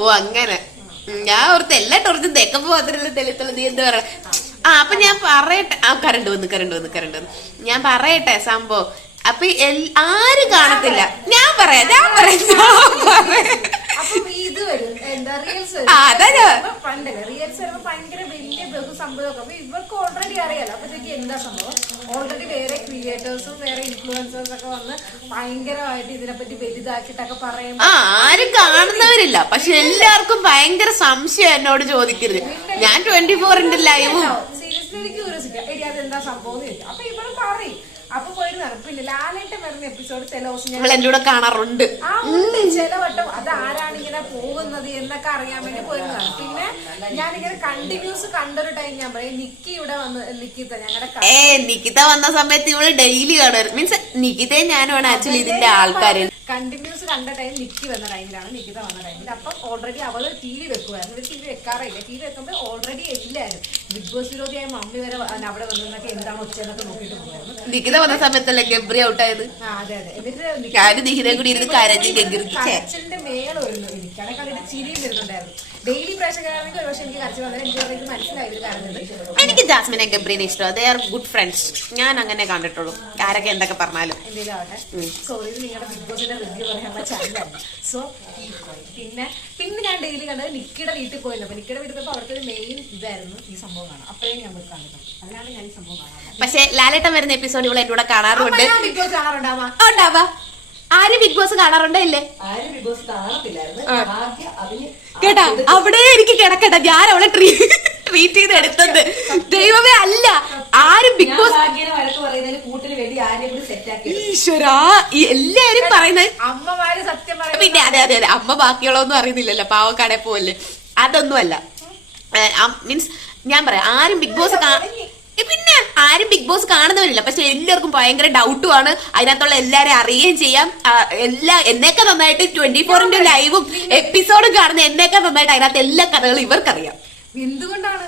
ഓ അങ്ങനെ, ഞാൻ ഓർത്ത് എല്ലാ ടോർച്ചും തെക്കുമ്പോ മാത്രമല്ല തെളിയത്തുള്ളൂ. നീ എന്താ പറയണേ? അപ്പൊ ഞാൻ പറയട്ടെ. കരണ്ട് വന്നു. ഞാൻ പറയട്ടെ സംഭവം. അപ്പൊ ആരും കാണത്തില്ല. ഞാൻ പറയാം. ഇവർക്ക് ഓൾറെഡി അറിയാലോ. അപ്പത്തേക്ക് എന്താ സംഭവം? ഓൾറെഡി വേറെ ക്രിയേറ്റേഴ്സും വേറെ ഇൻഫ്ലുവൻസേഴ്സും ഒക്കെ വന്ന് ഭയങ്കരമായിട്ട് ഇതിനെപ്പറ്റി വലുതാക്കിട്ടൊക്കെ പറയും. ആരും കാണുന്നവരില്ല. പക്ഷെ എല്ലാവർക്കും ഭയങ്കര സംശയം എന്നോട് ചോദിക്കരുത്. ഞാൻ 24 ലൈവും സീരിയസ്ലി എനിക്ക് ക്യൂരിയോസിറ്റി. അതെന്താ സംഭവം എന്ന് ചോദിച്ചു. അപ്പൊ ഇവിടെ പറയും. അപ്പൊ പോയി പിന്നെ ലാലേട്ടൻ വരുന്ന എപ്പിസോഡ് ചില ദിവസം എന്റെ കൂടെ കാണാറുണ്ട്. ചില വട്ടം അത് ആരാണ് ഇങ്ങനെ പോകുന്നത് എന്നൊക്കെ അറിയാൻ വേണ്ടി പോയിരുന്നതാണ്. പിന്നെ ഞാനിങ്ങനെ കണ്ടിന്യൂസ് കണ്ടൊരു ടൈം ഞാൻ പറയും നിക്കി ഇവിടെ വന്ന് നിക്കിത വന്ന സമയത്ത് ഇവള് ഡെയിലി കാണുമായിരുന്നു. മീൻസ് നിക്കിതയും ഞാനുമാണ് ആക്ച്വലി ഇതിന്റെ ആൾക്കാര്. കണ്ടിന്യൂസ് കണ്ട ടൈം നിക്കി വന്ന ടൈമിലാണ് നിക്കിത വന്ന ടൈമിൽ. അപ്പം ഓൾറെഡി അവള് ടി വി വെക്കുമായിരുന്നു. ഇവർ ടി വി വെക്കാറില്ല. ടി വി വെക്കുമ്പോൾ ഓൾറെഡി എല്ലാവരും ബിഗ് ബോസ് വിരോധിയായ മമ്മി വരെ അവിടെ വന്നൊക്കെ എന്താണ് ഒച്ചയെന്നൊക്കെ നോക്കിയിട്ട് പോകുമായിരുന്നു. നികിത വന്ന സമയത്തല്ലേ ഗബ്രി ഔട്ടായത്? അതെ അതെ. എന്നിട്ട് നികിതയും കൂടി ഇരുന്ന് കരഞ്ഞ് കരച്ചിലിന്റെ മേളം വരുന്നു. എനിക്കാണെങ്കിൽ അതിന്റെ ചിരിയും വരുന്നുണ്ടായിരുന്നു. ഡെയിലി പ്രേക്ഷകരാണെങ്കിൽ ഒരു പക്ഷേ എനിക്ക് കരച്ചിൽ വന്നത് എനിക്ക് ഇത് മനസ്സിലായത് കാരണം എനിക്ക് ജാസ്മിനെ ഗബ്രീനെ ഇഷ്ടമാണ്. They are good friends. ഞാൻ അങ്ങനെ കണ്ടിട്ടുള്ളൂ, ആരൊക്കെ എന്തൊക്കെ പറഞ്ഞാലും. എന്തെങ്കിലും ആവട്ടെ. സോ ഇത് നിങ്ങളുടെ ബിഗ് ബോസിന്റെ റിവ്യൂ പറയാനുള്ള ചാനലാണ്. സോ പിന്നെ ഞാൻ ഡെയിലി കണ്ടത് നിക്കിയുടെ വീട്ടിൽ പോയല്ലോ. അപ്പൊ നിക്കിയുടെ വീട്ടിൽ പോയപ്പോൾ അവിടുത്തെ ഒരു മെയിൻ ഇതായിരുന്നു ഈ സംഭവം കാണാം. അപ്പോഴേ ഞാൻ പോയി കണ്ടത്. അതിനാണ് ഞാൻ ഈ സംഭവം കാണാൻ. പക്ഷെ ലാലേട്ടൻ വരുന്ന എപ്പിസോഡ് ഇവിടെ എന്നോട് കാണാറുണ്ട്. ബിഗ് ബോസ് കാണാറുണ്ടാവാ ഉണ്ടാവാ. ആര് ബിഗ് ബോസ് കാണാറുണ്ടോ ഇല്ലേ? കേട്ടാ, അവിടെ എനിക്ക് കിടക്കട്ടെ. ഞാൻ അവളെ ട്രീറ്റ് ചെയ്ത് എടുത്തത് ദൈവമേ അല്ല. ആരും ബിഗ് ബോസ് ഈശ്വരാ എല്ലാരും പറയുന്നത് അമ്മമാര് സത്യം പറയാം. പിന്നെ അതെ അമ്മ ബാക്കിയുള്ളതൊന്നും അറിയുന്നില്ലല്ലോ, പാവക്കാടെ പോലെ. അതൊന്നുമല്ല. മീൻസ് ഞാൻ പറയാം, ആരും ബിഗ് ബോസ് പിന്നെ ആരും ബിഗ് ബോസ് കാണുന്നവരില്ല. പക്ഷെ എല്ലാവർക്കും ഭയങ്കര ഡൗട്ടുമാണ്. അതിനകത്തുള്ള എല്ലാരും അറിയുകയും ചെയ്യാം. എന്നേക്കാൾ നന്നായിട്ട് 24 ലൈവും എപ്പിസോഡും കാണുന്ന എന്നേക്കാൾ നന്നായിട്ട് അതിനകത്ത് എല്ലാ കഥകളും ഇവർക്കറിയാം. എന്തുകൊണ്ടാണ്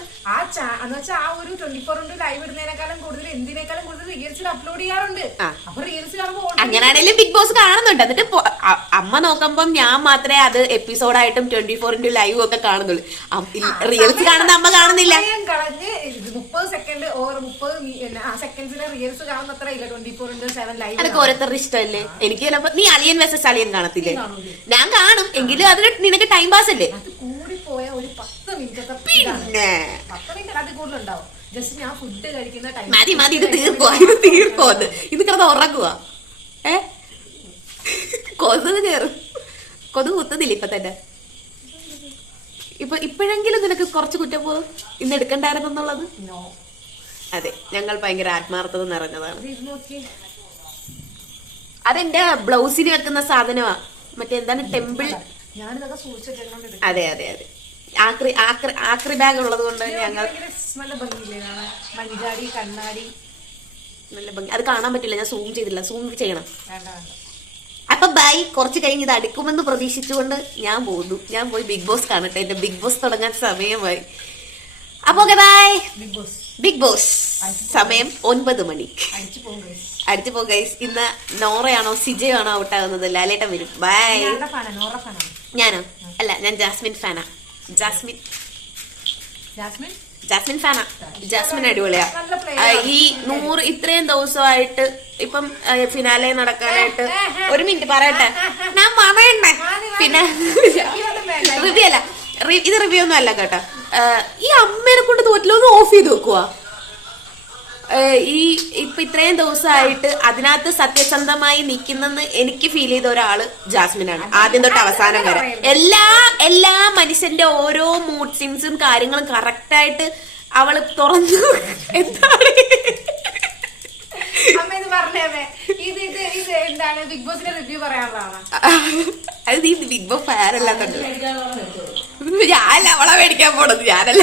എന്ന് വെച്ചാൽ ആ ഒരു 24 ലൈവ് ഇടുന്നതിനേക്കാളും കൂടുതൽ എന്തിനേക്കാളും കൂടുതൽ റീൽസിൽ അപ്ലോഡ് ചെയ്യാറുണ്ട്. അപ്പൊ റീൽസ് കാണുമ്പോൾ അങ്ങനെയാണെങ്കിലും ബിഗ് ബോസ് കാണുന്നുണ്ട്. എന്നിട്ട് അമ്മ നോക്കുമ്പം ഞാൻ മാത്രമേ അത് എപ്പിസോഡായിട്ടും 24 ലൈവും ഒക്കെ കാണുന്നുള്ളൂ. റീൽസ് കാണുന്ന അമ്മ കാണുന്നില്ല. കളഞ്ഞ് 30 സെക്കൻഡ് ഓർ 30 സെക്കൻഡ്സിലെ റീൽസ് കാണുന്നത്ര ഇല്ല 24/7 ലൈവ്. അതൊക്കെ ഓരോരുത്തരുടെ ഇഷ്ടമല്ലേ. എനിക്ക് ചിലപ്പോ നീ അളിയൻ വേഴ്സസ് അളിയൻ കാണത്തില്ലേ? ഞാൻ കാണും, എങ്കിലും അതിന് നിനക്ക് ടൈം പാസ് അല്ലേ. കൂടിപ്പോയ ഒരു 10 മിനിറ്റത്തെ പിന്നെ 10 മിനിറ്റ് അത് കൂടുതലുണ്ടാവും. ജസ്റ്റ് ഞാൻ ഫുഡ് കഴിക്കുന്ന ടൈം മതി ഇത് തീർക്കോ ഇത് കിടന്ന് ഉറങ്ങുക. കൊതുക് കയറും. കൊതുക് കുത്തുന്നില്ല ഇപ്പൊ തന്നെ. ഇപ്പോഴെങ്കിലും നിനക്ക് കുറച്ച് കുറ്റബോധം ഇന്ന് എടുക്കണ്ടായിരുന്നു എന്നുള്ളത്. അതെ, ഞങ്ങൾ ഭയങ്കര ആത്മാർത്ഥത നിറഞ്ഞതാണ്. അതെന്റെ ബ്ലൗസിന് വെക്കുന്ന സാധനമാ. മറ്റേ എന്താണ് ടെമ്പിൾ. ഞാനിതൊക്കെ സൂക്ഷിച്ചിട്ടുണ്ട്. അതെ ആക്രി ബാഗ് ഉള്ളത് കൊണ്ട് ഞങ്ങൾ നല്ല ഭംഗിയില്ലേ മഞ്ചാടി കണ്ണാടി നല്ല ഭംഗി. അത് കാണാൻ പറ്റില്ല, ഞാൻ സൂം ചെയ്തില്ല. സൂം ചെയ്യണം. അപ്പൊ ബൈ. കുറച്ച് കഴിഞ്ഞ് ഇത് അടുക്കുമെന്ന് പ്രതീക്ഷിച്ചുകൊണ്ട് ഞാൻ പോകുന്നു. ഞാൻ പോയി ബിഗ് ബോസ് കാണട്ടെ. എന്റെ ബിഗ് ബോസ് തുടങ്ങാൻ സമയമായി. അപ്പൊ ബൈ. ബിഗ് ബോസ് സമയം 9 മണി. അടിച്ചു പോ ഗൈസ്. ഇന്ന് നോറയാണോ സിജയോ ആണോ ഔട്ടാകുന്നത്? ലാലേട്ടൻ വരും. ബൈ. ഞാനോ? അല്ല, ഞാൻ ജാസ്മിൻ ഫാനാ. ജാസ്മിൻ ഫാനാ. ജാസ്മിൻ അടിപൊളിയാ. ഈ 100 ഇത്രയും ദിവസമായിട്ട് ഇപ്പം ഫിനാലെ നടക്കാനായിട്ട് ഒരു മിനിറ്റ് പറയട്ടെ. ഞാൻ പറയണ്ടേ. പിന്നെ റിവ്യൂ അല്ല, ഇത് റിവ്യൂ ഒന്നും അല്ല കേട്ടോ. ഈ അമ്മേനെ കൊണ്ട് തോറ്റില്ല, ഒന്ന് ഓഫ് ചെയ്ത് വെക്കുവാ. ഇപ്പൊ ഇത്രയും ദിവസമായിട്ട് അതിനകത്ത് സത്യസന്ധമായി നിൽക്കുന്നെന്ന് എനിക്ക് ഫീൽ ചെയ്ത ഒരാള് ജാസ്മിനാണ്. ആദ്യം തൊട്ട് അവസാനം വരെ എല്ലാ മനുഷ്യന്റെ ഓരോ മൂഡ് സ്വിങ്സും കാര്യങ്ങളും കറക്റ്റായിട്ട് അവള് തുറന്നു. എന്താണ് ബിഗ് ബോസിന്റെ റിവ്യൂ പറയാനുള്ളതാണ്. അത് നീ ബിഗ് ബോസ് ഫാനല്ല കണ്ടു. ഞാനല്ല അവളെ മേടിക്കാൻ പോണത്. ഞാനല്ല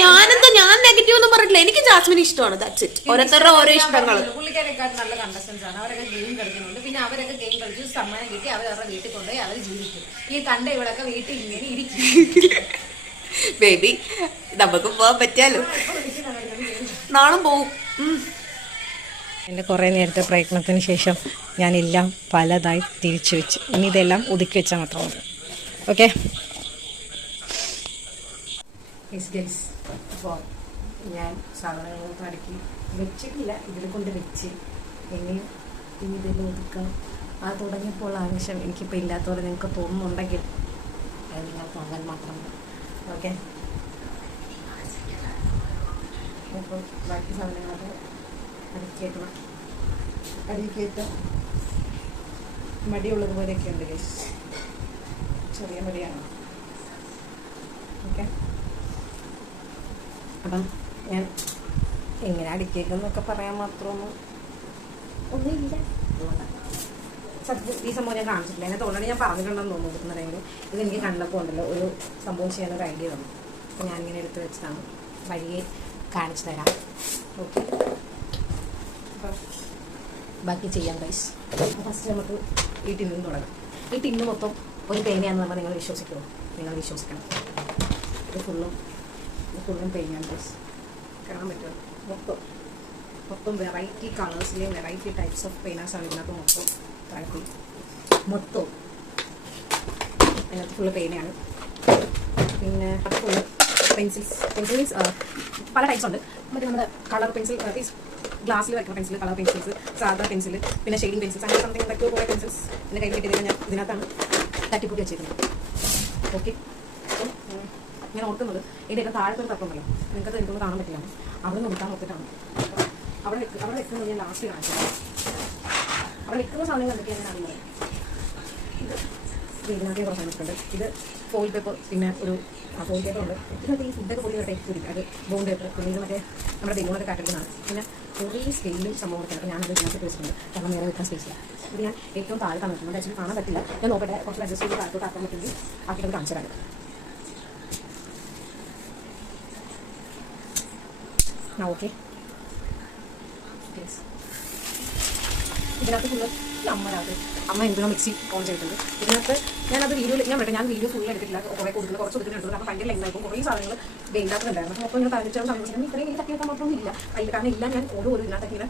ഞാനെന്താ, ഞാൻ നെഗറ്റീവ് ഒന്നും പറഞ്ഞിട്ടില്ല. എനിക്ക് ജാസ്മിന് ഇഷ്ടമാണ്. That's it. ഓരോരുത്തരുടെ ഓരോ ഇഷ്ടങ്ങള്. പുള്ളിക്കാരെക്കാൾ നല്ല കണ്ടസ്റ്റൻസ് ആണ്. അവരൊക്കെ ഗെയിം കളിക്കുന്നുണ്ട്. പിന്നെ അവരൊക്കെ ഗെയിം കളിച്ച് സമ്മാനം കിട്ടി അവരവരുടെ വീട്ടിൽ കൊണ്ടുപോയി അവർ ജീവിക്കും. ഈ കണ്ട ഇവിടെയൊക്കെ വീട്ടിൽ ഇങ്ങനെ ഇരിക്കും. ബേബി നമുക്ക് പോവാൻ പറ്റാലോ. നാളും പോവും. എൻ്റെ കുറേ നേരത്തെ പ്രയത്നത്തിന് ശേഷം ഞാനെല്ലാം പലതായി തിരിച്ചു വെച്ചു. ഇനി ഇതെല്ലാം ഒതുക്കി വെച്ചാൽ മാത്രം മതി. ഓക്കെ. അപ്പോൾ ഞാൻ സാധനങ്ങളൊക്കെ അടുക്കി വെച്ചിട്ടില്ല, ഇതിൽ കൊണ്ട് വെച്ച് എങ്ങനെ ഇനി ഇതെല്ലാം ഒതുക്കാം. അത് തുടങ്ങിയപ്പോൾ ആവശ്യം എനിക്കിപ്പോൾ ഇല്ലാത്തവരെ നിങ്ങൾക്ക് തോന്നുന്നുണ്ടെങ്കിൽ അത് നിങ്ങൾ താങ്ങാൻ മാത്രം. ഓക്കെ. അപ്പോൾ ബാക്കി സാധനങ്ങളൊക്കെ അടുക്കിയേറ്റം മടിയുള്ളത് പോലെയൊക്കെ ഉണ്ട് ഗൈസ്. ചെറിയ മടിയാണ്. ഓക്കെ. അപ്പം ഞാൻ എങ്ങനെ അടുക്കിയേക്കെന്നൊക്കെ പറയാൻ മാത്രമൊന്നും ഒന്നുമില്ല. സത്യം ഈ സംഭവം ഞാൻ കാണിച്ചിട്ടില്ല. അതിനകത്ത് ഓൾറെഡി ഞാൻ പറഞ്ഞിട്ടുണ്ടെന്ന് തോന്നുന്നു. എടുക്കുന്നുണ്ടെങ്കിൽ ഇതെനിക്ക് കണ്ടപ്പോൾ ഉണ്ടല്ലോ ഒരു സംഭവം ചെയ്യാനൊരു ഐഡിയ തന്നു. അപ്പോൾ ഞാനിങ്ങനെ എടുത്ത് വെച്ചതാണ്. വഴിയെ കാണിച്ചു തരാം. ഓക്കെ. അപ്പം ബാക്കി ചെയ്യാം ഗൈസ്. ഫസ്റ്റ് നമുക്ക് ഈ ടിന്നിൽ തുടങ്ങാം. ഈ ടിന്ന് മൊത്തം ഒരു പേനയാണെന്ന് പറഞ്ഞാൽ നിങ്ങൾ വിശ്വസിക്കുമോ? നിങ്ങൾ വിശ്വസിക്കണം. ഇത് ഫുള്ളും പേനയാണ് ഗൈസ്. കാണാൻ പറ്റുമോ? മൊത്തം വെറൈറ്റി കളേഴ്സിലെയും വെറൈറ്റി ടൈപ്സ് ഓഫ് പെയിനാസാണ് ഇതിനകത്ത് മൊത്തം വെറൈറ്റി. മൊത്തം അതിനകത്ത് ഫുള്ള് പേനയാണ്. പിന്നെ ഫുള്ള് പെൻസിൽ മീൻസ് പല ടൈപ്സ് ഉണ്ട്. മറ്റേ നമ്മുടെ കളർ പെൻസിൽ, ഗ്ലാസ്സിൽ വയ്ക്കുന്ന പെൻസിൽ, കളർ പെൻസിൽസ്, സാധാ പെൻസിൽ, പിന്നെ ഷെയ്ഡിങ് പെൻസിൽസ്, അങ്ങനെ സംതിങ് എന്തൊക്കെയോ കുറേ പെൻസിൽസ് എൻ്റെ കയ്യിൽ കിട്ടിയത് ഞാൻ ഇതിനകത്താണ് തട്ടിക്കൂട്ടി വെച്ചിരിക്കുന്നത്. ഓക്കെ, അപ്പം ഞാൻ ഓർക്കുന്നത് ഇതിൻ്റെയൊക്കെ താഴത്തൊരു തപ്പുണ്ടല്ലോ, നിങ്ങൾക്കത് എനിക്കൊന്ന് കാണാൻ പറ്റില്ല, അവിടെ നിന്ന് കൊടുക്കാൻ നോക്കിയിട്ടാണ്. അവിടെ വെക്കുന്നത് ഞാൻ ലാസ്റ്റ് കാണിച്ചത്. അവിടെ വെക്കുന്ന സാധനങ്ങൾ എന്തൊക്കെയാണ് ഞാൻ അറിയുന്നത്. ഇത് ഇതിനകത്ത് കുറച്ച് വന്നിട്ടുണ്ട്. ഇത് ഫോയിൽ പേപ്പർ, പിന്നെ ഒരു ഫോയിൽ പേപ്പർ ഉണ്ട്. ഇതിനകത്ത് ഈ ഫുഡൊക്കെ പൊടി ടൈപ്പ് കൂടി, അത് ബോണ്ട് പേപ്പർ, പിന്നെ ഇത് മറ്റേ നമ്മുടെ ബലൂണൊക്കെ കാറ്റഗറിയാണ്. പിന്നെ കുറേ സ്കെയിലും സംഭവമൊക്കെ. അപ്പോൾ ഞാനത് ഇതിനകത്ത് വെച്ചിട്ടുണ്ട്, കാരണം നേരെ വെക്കാൻ സ്പേസില്ല. ഇത് ഞാൻ ഏറ്റവും താഴെ തന്നിട്ടുണ്ട്. ആക്ച്വലി കാണാൻ പറ്റില്ല, ഞാൻ നോക്കട്ടെ, കുറച്ച് അഡ്ജസ്റ്റ് ചെയ്ത് താഴത്തോട്ട് ആക്കാൻ പറ്റുമെങ്കിൽ ആക്കിയിട്ട് കാണിച്ചു തരാം. ഓക്കെ, ഇതിനകത്ത് ഫുള്ള് അമ്മ എന്തിനോ മിക്സി ഓൺ ചെയ്തിട്ടുണ്ട്. ഇതിനകത്ത് ഞാനത് ഞാൻ വീഡിയോ ഫുൾ എടുത്തിട്ടില്ല, കുറേ കൊടുക്കുന്നത് കുറച്ച് എടുത്തിട്ടുണ്ട്. കാരണം ഭയങ്കര ലെങ്തായിരിക്കും, കുറേ സാധനങ്ങൾ വെയിലാക്കുന്നുണ്ടായിരുന്നു. അപ്പോൾ ഇങ്ങനെ തനിച്ചാൽ സമയം ഇത്രയും എനിക്ക് തട്ടിയൊക്കെ മാത്രമൊന്നും ഇല്ല കയ്യിൽ, കാരണം എല്ലാം ഞാൻ ഓരോ ഇതിനകത്ത് ഇങ്ങനെ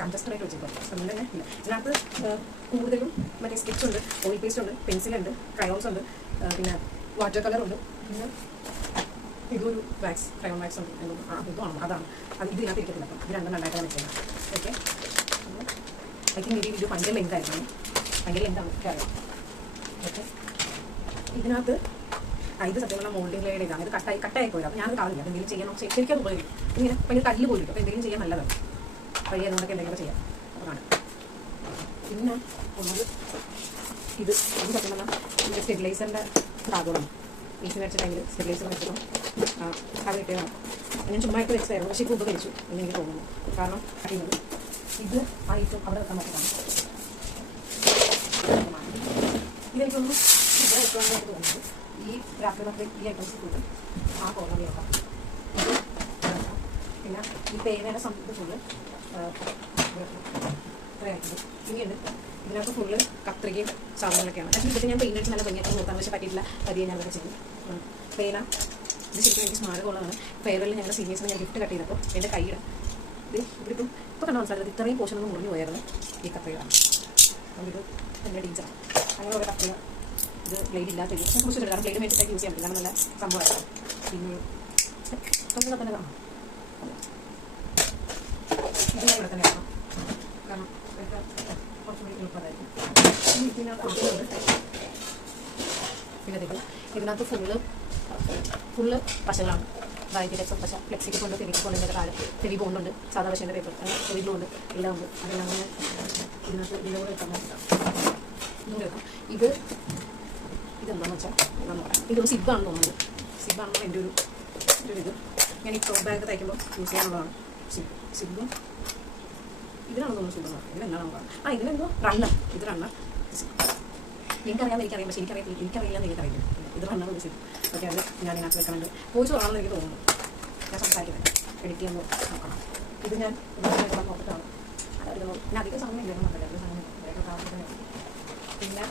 കൺജസ്റ്റഡായിട്ട് വെച്ചിട്ടുണ്ട്. അതുകൊണ്ട് തന്നെ ഇല്ല. ഇതിനകത്ത് കൂടുതലും മറ്റേ സ്കെച്ച് ഉണ്ട്, ഓയിൽ പേസ്റ്റ് ഉണ്ട്, പെൻസിലുണ്ട്, ക്രയോൺസ് ഉണ്ട്, പിന്നെ വാട്ടർ കളർ ഉണ്ട്, പിന്നെ ഇതൊരു വാക്സ്, ക്രയോൺ വാക്സ് ഉണ്ട്. ഇതാണ് അതാണ് അത്. ഇത് ഇതിനകത്ത് ഇരിക്കത്തില്ല. അപ്പം ഇത് രണ്ടായിട്ടാണ് വെക്കുന്നത്. ഓക്കെ, ഐ തിങ്ക് ഈ വീഡിയോ ഭയങ്കര ലെങ്തായിരുന്നു, ഭയങ്കര ലെങ്താണ് അറിയാം. ഓക്കെ, ഇതിനകത്ത് ഇത് സത്യം പറഞ്ഞാൽ മോൾഡിംഗ് ലെയർ ഇതാണ്. ഇത് കട്ടായി പോയത്. അപ്പോൾ ഞാനത് കാണില്ല, എന്തെങ്കിലും ചെയ്യണം, ശരിക്കും അത് പോയി ഇങ്ങനെ ഭയങ്കര കല്ല് പോയിട്ട്. അപ്പോൾ എന്തെങ്കിലും ചെയ്യാൻ നല്ലതാണ്, വഴി അതുകൊണ്ടൊക്കെ എന്തെങ്കിലും ചെയ്യാം. അപ്പോൾ കാണാം. പിന്നെ ഒന്നത് ഇത് സത്യം പറഞ്ഞാൽ ഇത് സ്റ്റെബിലൈസറിൻ്റെ ഭാഗമാണ്. വീട്ടിൽ വെച്ച ടൈമിൽ സ്റ്റെബിലൈസർ വെച്ചതും അത് കിട്ടിയതാണ്. ഞാൻ ചുമ്മാ ഇട്ട് വെച്ചതായിരുന്നു, പക്ഷേ ഇപ്പോൾ ഉപകരിച്ചു എന്ന് എനിക്ക് തോന്നുന്നു. കാരണം അറിയുന്നത് ഇത് ആയിട്ടും അവിടെ വെക്കാൻ പറ്റതാണ്. ഇതെനിക്കൊന്നും ഇവിടെ വെക്കാനായിട്ട് തോന്നുന്നത് ഈ രാത്രി ഈ ഐറ്റംസ് കൂട്ടും ആ കോർണറിൽ വെക്കാം. പിന്നെ ഈ പേനയുടെ സംബന്ധിച്ച് ഫുള്ള് ഇത്രയായിട്ടുണ്ട്. ഇനിയുണ്ട് ഇതിനകത്ത് ഫുള്ള് കത്രികയും സാധനങ്ങളൊക്കെയാണ്. ആക്ച്വലി ഇതൊക്കെ ഞാൻ പെയിൻ്റ് അടിച്ച് നല്ല ഭംഗിയാക്കാൻ നോക്കാൻ പക്ഷേ പറ്റിയിട്ടില്ല. പതിയെ ഞാൻ അതൊക്കെ ചെയ്യും. പേന ഇത് ശരിക്കും എനിക്ക് സ്മാരകമുള്ളതാണ്. ഫെയർവെല്ലിൽ ഞങ്ങളുടെ സീനിയേഴ്സിന് ഞാൻ ഗിഫ്റ്റ് കട്ട് ചെയ്തപ്പോൾ എൻ്റെ കൈയുടെ ഇത് ഇവിടിപ്പം ഇപ്പോൾ കണ്ടാൽ മനസ്സിലായത് ഇത്രയും പോർഷൻ ഒന്നും മുറിഞ്ഞു പോയായിരുന്നു ഈ കത്രികയാണ്. അപ്പോൾ ഇത് എൻ്റെ ടീച്ചർ അങ്ങനെ ഒരു കത്രിക. ഇത് ബ്ലേഡ് ഇല്ലാത്ത പക്ഷേ കുറിച്ചില്ല, കാരണം ബ്ലേഡ് മേടിച്ചിട്ട് യൂസ് ചെയ്യാൻ പറ്റില്ല, നല്ല സംഭവമാണ്. പിന്നെ തൊക്കെ തന്നെ കാണാം. ഇത് ഞാൻ ഇവിടെ തന്നെ കാണാം, കാരണം കുറച്ചുകൂടി എളുപ്പമായിരിക്കും. പിന്നെ ഇതിനകത്ത് ഫുള്ള് പശകളാണ്. അതായത് രസം പശ, ഫ്ലെക്സിക്ക് കൊണ്ട്, ഫെവിക്ക് കൊണ്ടിൻ്റെ താഴെ ഫെവി ബോണ്ടുണ്ട്, സാധാ പശേൻ്റെ പേപ്പർ, ഫെവി ഗ്ലൂണ്ട് എല്ലാം ഉണ്ട്. അതെല്ലാം തന്നെ ഇതിനകത്ത് ഇതിൻ്റെ കൂടെ വെക്കാൻ വെക്കാം. ഇതെന്താണെന്ന് വെച്ചാൽ എന്താണെന്ന് പറയാം, ഇതൊരു സിബാണെന്ന് തോന്നുന്നത്. സിബാണെന്ന് എൻ്റെ ഒരു ഇത് ഞാൻ ഈ ടോപ്പ് ബാഗ് തയ്ക്കുമ്പോൾ യൂസ് ചെയ്യാനുള്ളതാണ്. സിബും ഇതിനാണെന്ന് തോന്നുന്നു. സിബ് ഇതിലെന്താണ് പറയാം, ഇതിലെന്തോ റണ്ണർ. ഇത് റണ്ണർ. എനിക്കറിയാം, പക്ഷേ എനിക്കറിയില്ല എനിക്കറിയില്ല. ഇത് റണ്ണർ ഒരു സിബ്. ഓക്കെ, അത് ഞാൻ ഇതിനകത്ത് വെക്കണമെങ്കിൽ പോയിച്ച് തുടങ്ങണമെന്ന് എനിക്ക് തോന്നുന്നു. ഞാൻ സംസാരിക്കുന്നത് എഡിറ്റ് ചെയ്യുമ്പോൾ നോക്കണം. ഇത് ഞാൻ നോക്കിയിട്ടാണ്. പിന്നെ അധികം സമയം ഇല്ല നോക്കട്ടെ, അധികം സമയം പിന്നെ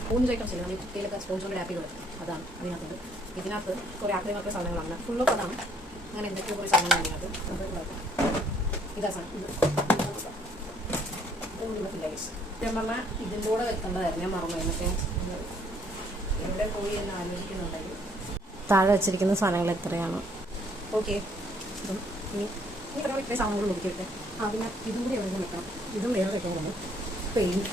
സ്പോഞ്ച് ഐറ്റംസ് ഇല്ല, നമ്മൾ കുട്ടിയിലൊക്കെ സ്പോഞ്ച് കൊണ്ട് റാപ്പ് ചെയ്ത് അതാണ് അതിനകത്തുണ്ട്. ഇതിനകത്ത് കുറേ ആക്രികൾക്ക് സാധനങ്ങളാണ്, ഫുള്ളൊക്കെ അതാണ്. അങ്ങനെ എന്തൊക്കെയോ കുറേ സാധനങ്ങളാണ് ഇതിനകത്ത്. ഇതാ സാധനം ഇത് ഫില്ലേഴ്സ്. ഞാൻ പറഞ്ഞാൽ ഇതിൻ്റെ കൂടെ വെക്കേണ്ടതായിരുന്നു, ഞാൻ മറന്നു. എന്നൊക്കെ ഇവിടെ പോയി എന്ന് ആലോചിക്കുന്നുണ്ടെങ്കിൽ താഴെ വെച്ചിരിക്കുന്ന സാധനങ്ങൾ എത്രയാണ്. ഓക്കെ, ഇതും ഇനി പറയാൻ ഇത്രയും സാധനങ്ങൾ നോക്കിയിട്ട് പിന്നെ ഇതും കൂടി എവിടെ വെക്കണം. ഇതും വേറെ വെക്കാൻ പോകുന്നു. പെയിൻറ്റ്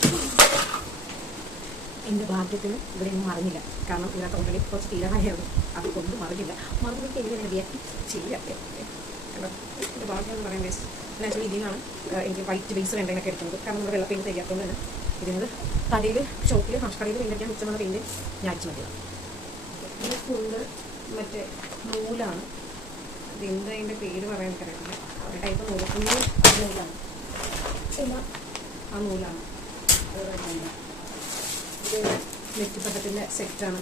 എൻ്റെ ഭാഗ്യത്തിന് ഇവിടെ ഒന്നും മറിഞ്ഞില്ല, കാരണം ഇതിനകത്ത് ഓൾറെഡി കുറച്ച് തീരാനായിരുന്നു. അതുകൊണ്ട് മറിഞ്ഞില്ല. മറിഞ്ഞിട്ട് എങ്ങനെ റിയാക്ട് ചെയ്യാം. എൻ്റെ ഭാഗ്യം എന്ന് പറയാൻ വേസ്റ്റ്. പിന്നെ ആക്ച്വലി ഇതിൽ നിന്നാണ് എനിക്ക് വൈറ്റ് ബേസ് വേണ്ടതൊക്കെ എടുക്കുന്നത്, കാരണം നമ്മുടെ വെള്ള പെയിൻറ്റ് തയ്യാത്തതുകൊണ്ട് തന്നെ ഇതിനത് കടയിൽ ഷോപ്പിൽ കടയിൽ പെയിൻ്റ് അടിക്കാൻ മിച്ചമുള്ള പെയിൻറ്റ് ഞാൻ അടിച്ചു മതിയാണ്. ഇത് ഫുള്ള് മറ്റേ നൂലാണ്. ഇതെന്താ അതിൻ്റെ പേര് പറയാൻ എനിക്കറിയില്ല. ഒരു ടൈപ്പ് നൂല്, നൂലാണ്. എല്ലാം ആ നൂലാണ്. ഇത് നെറ്റിപ്പട്ടത്തിൻ്റെ സെറ്റാണ്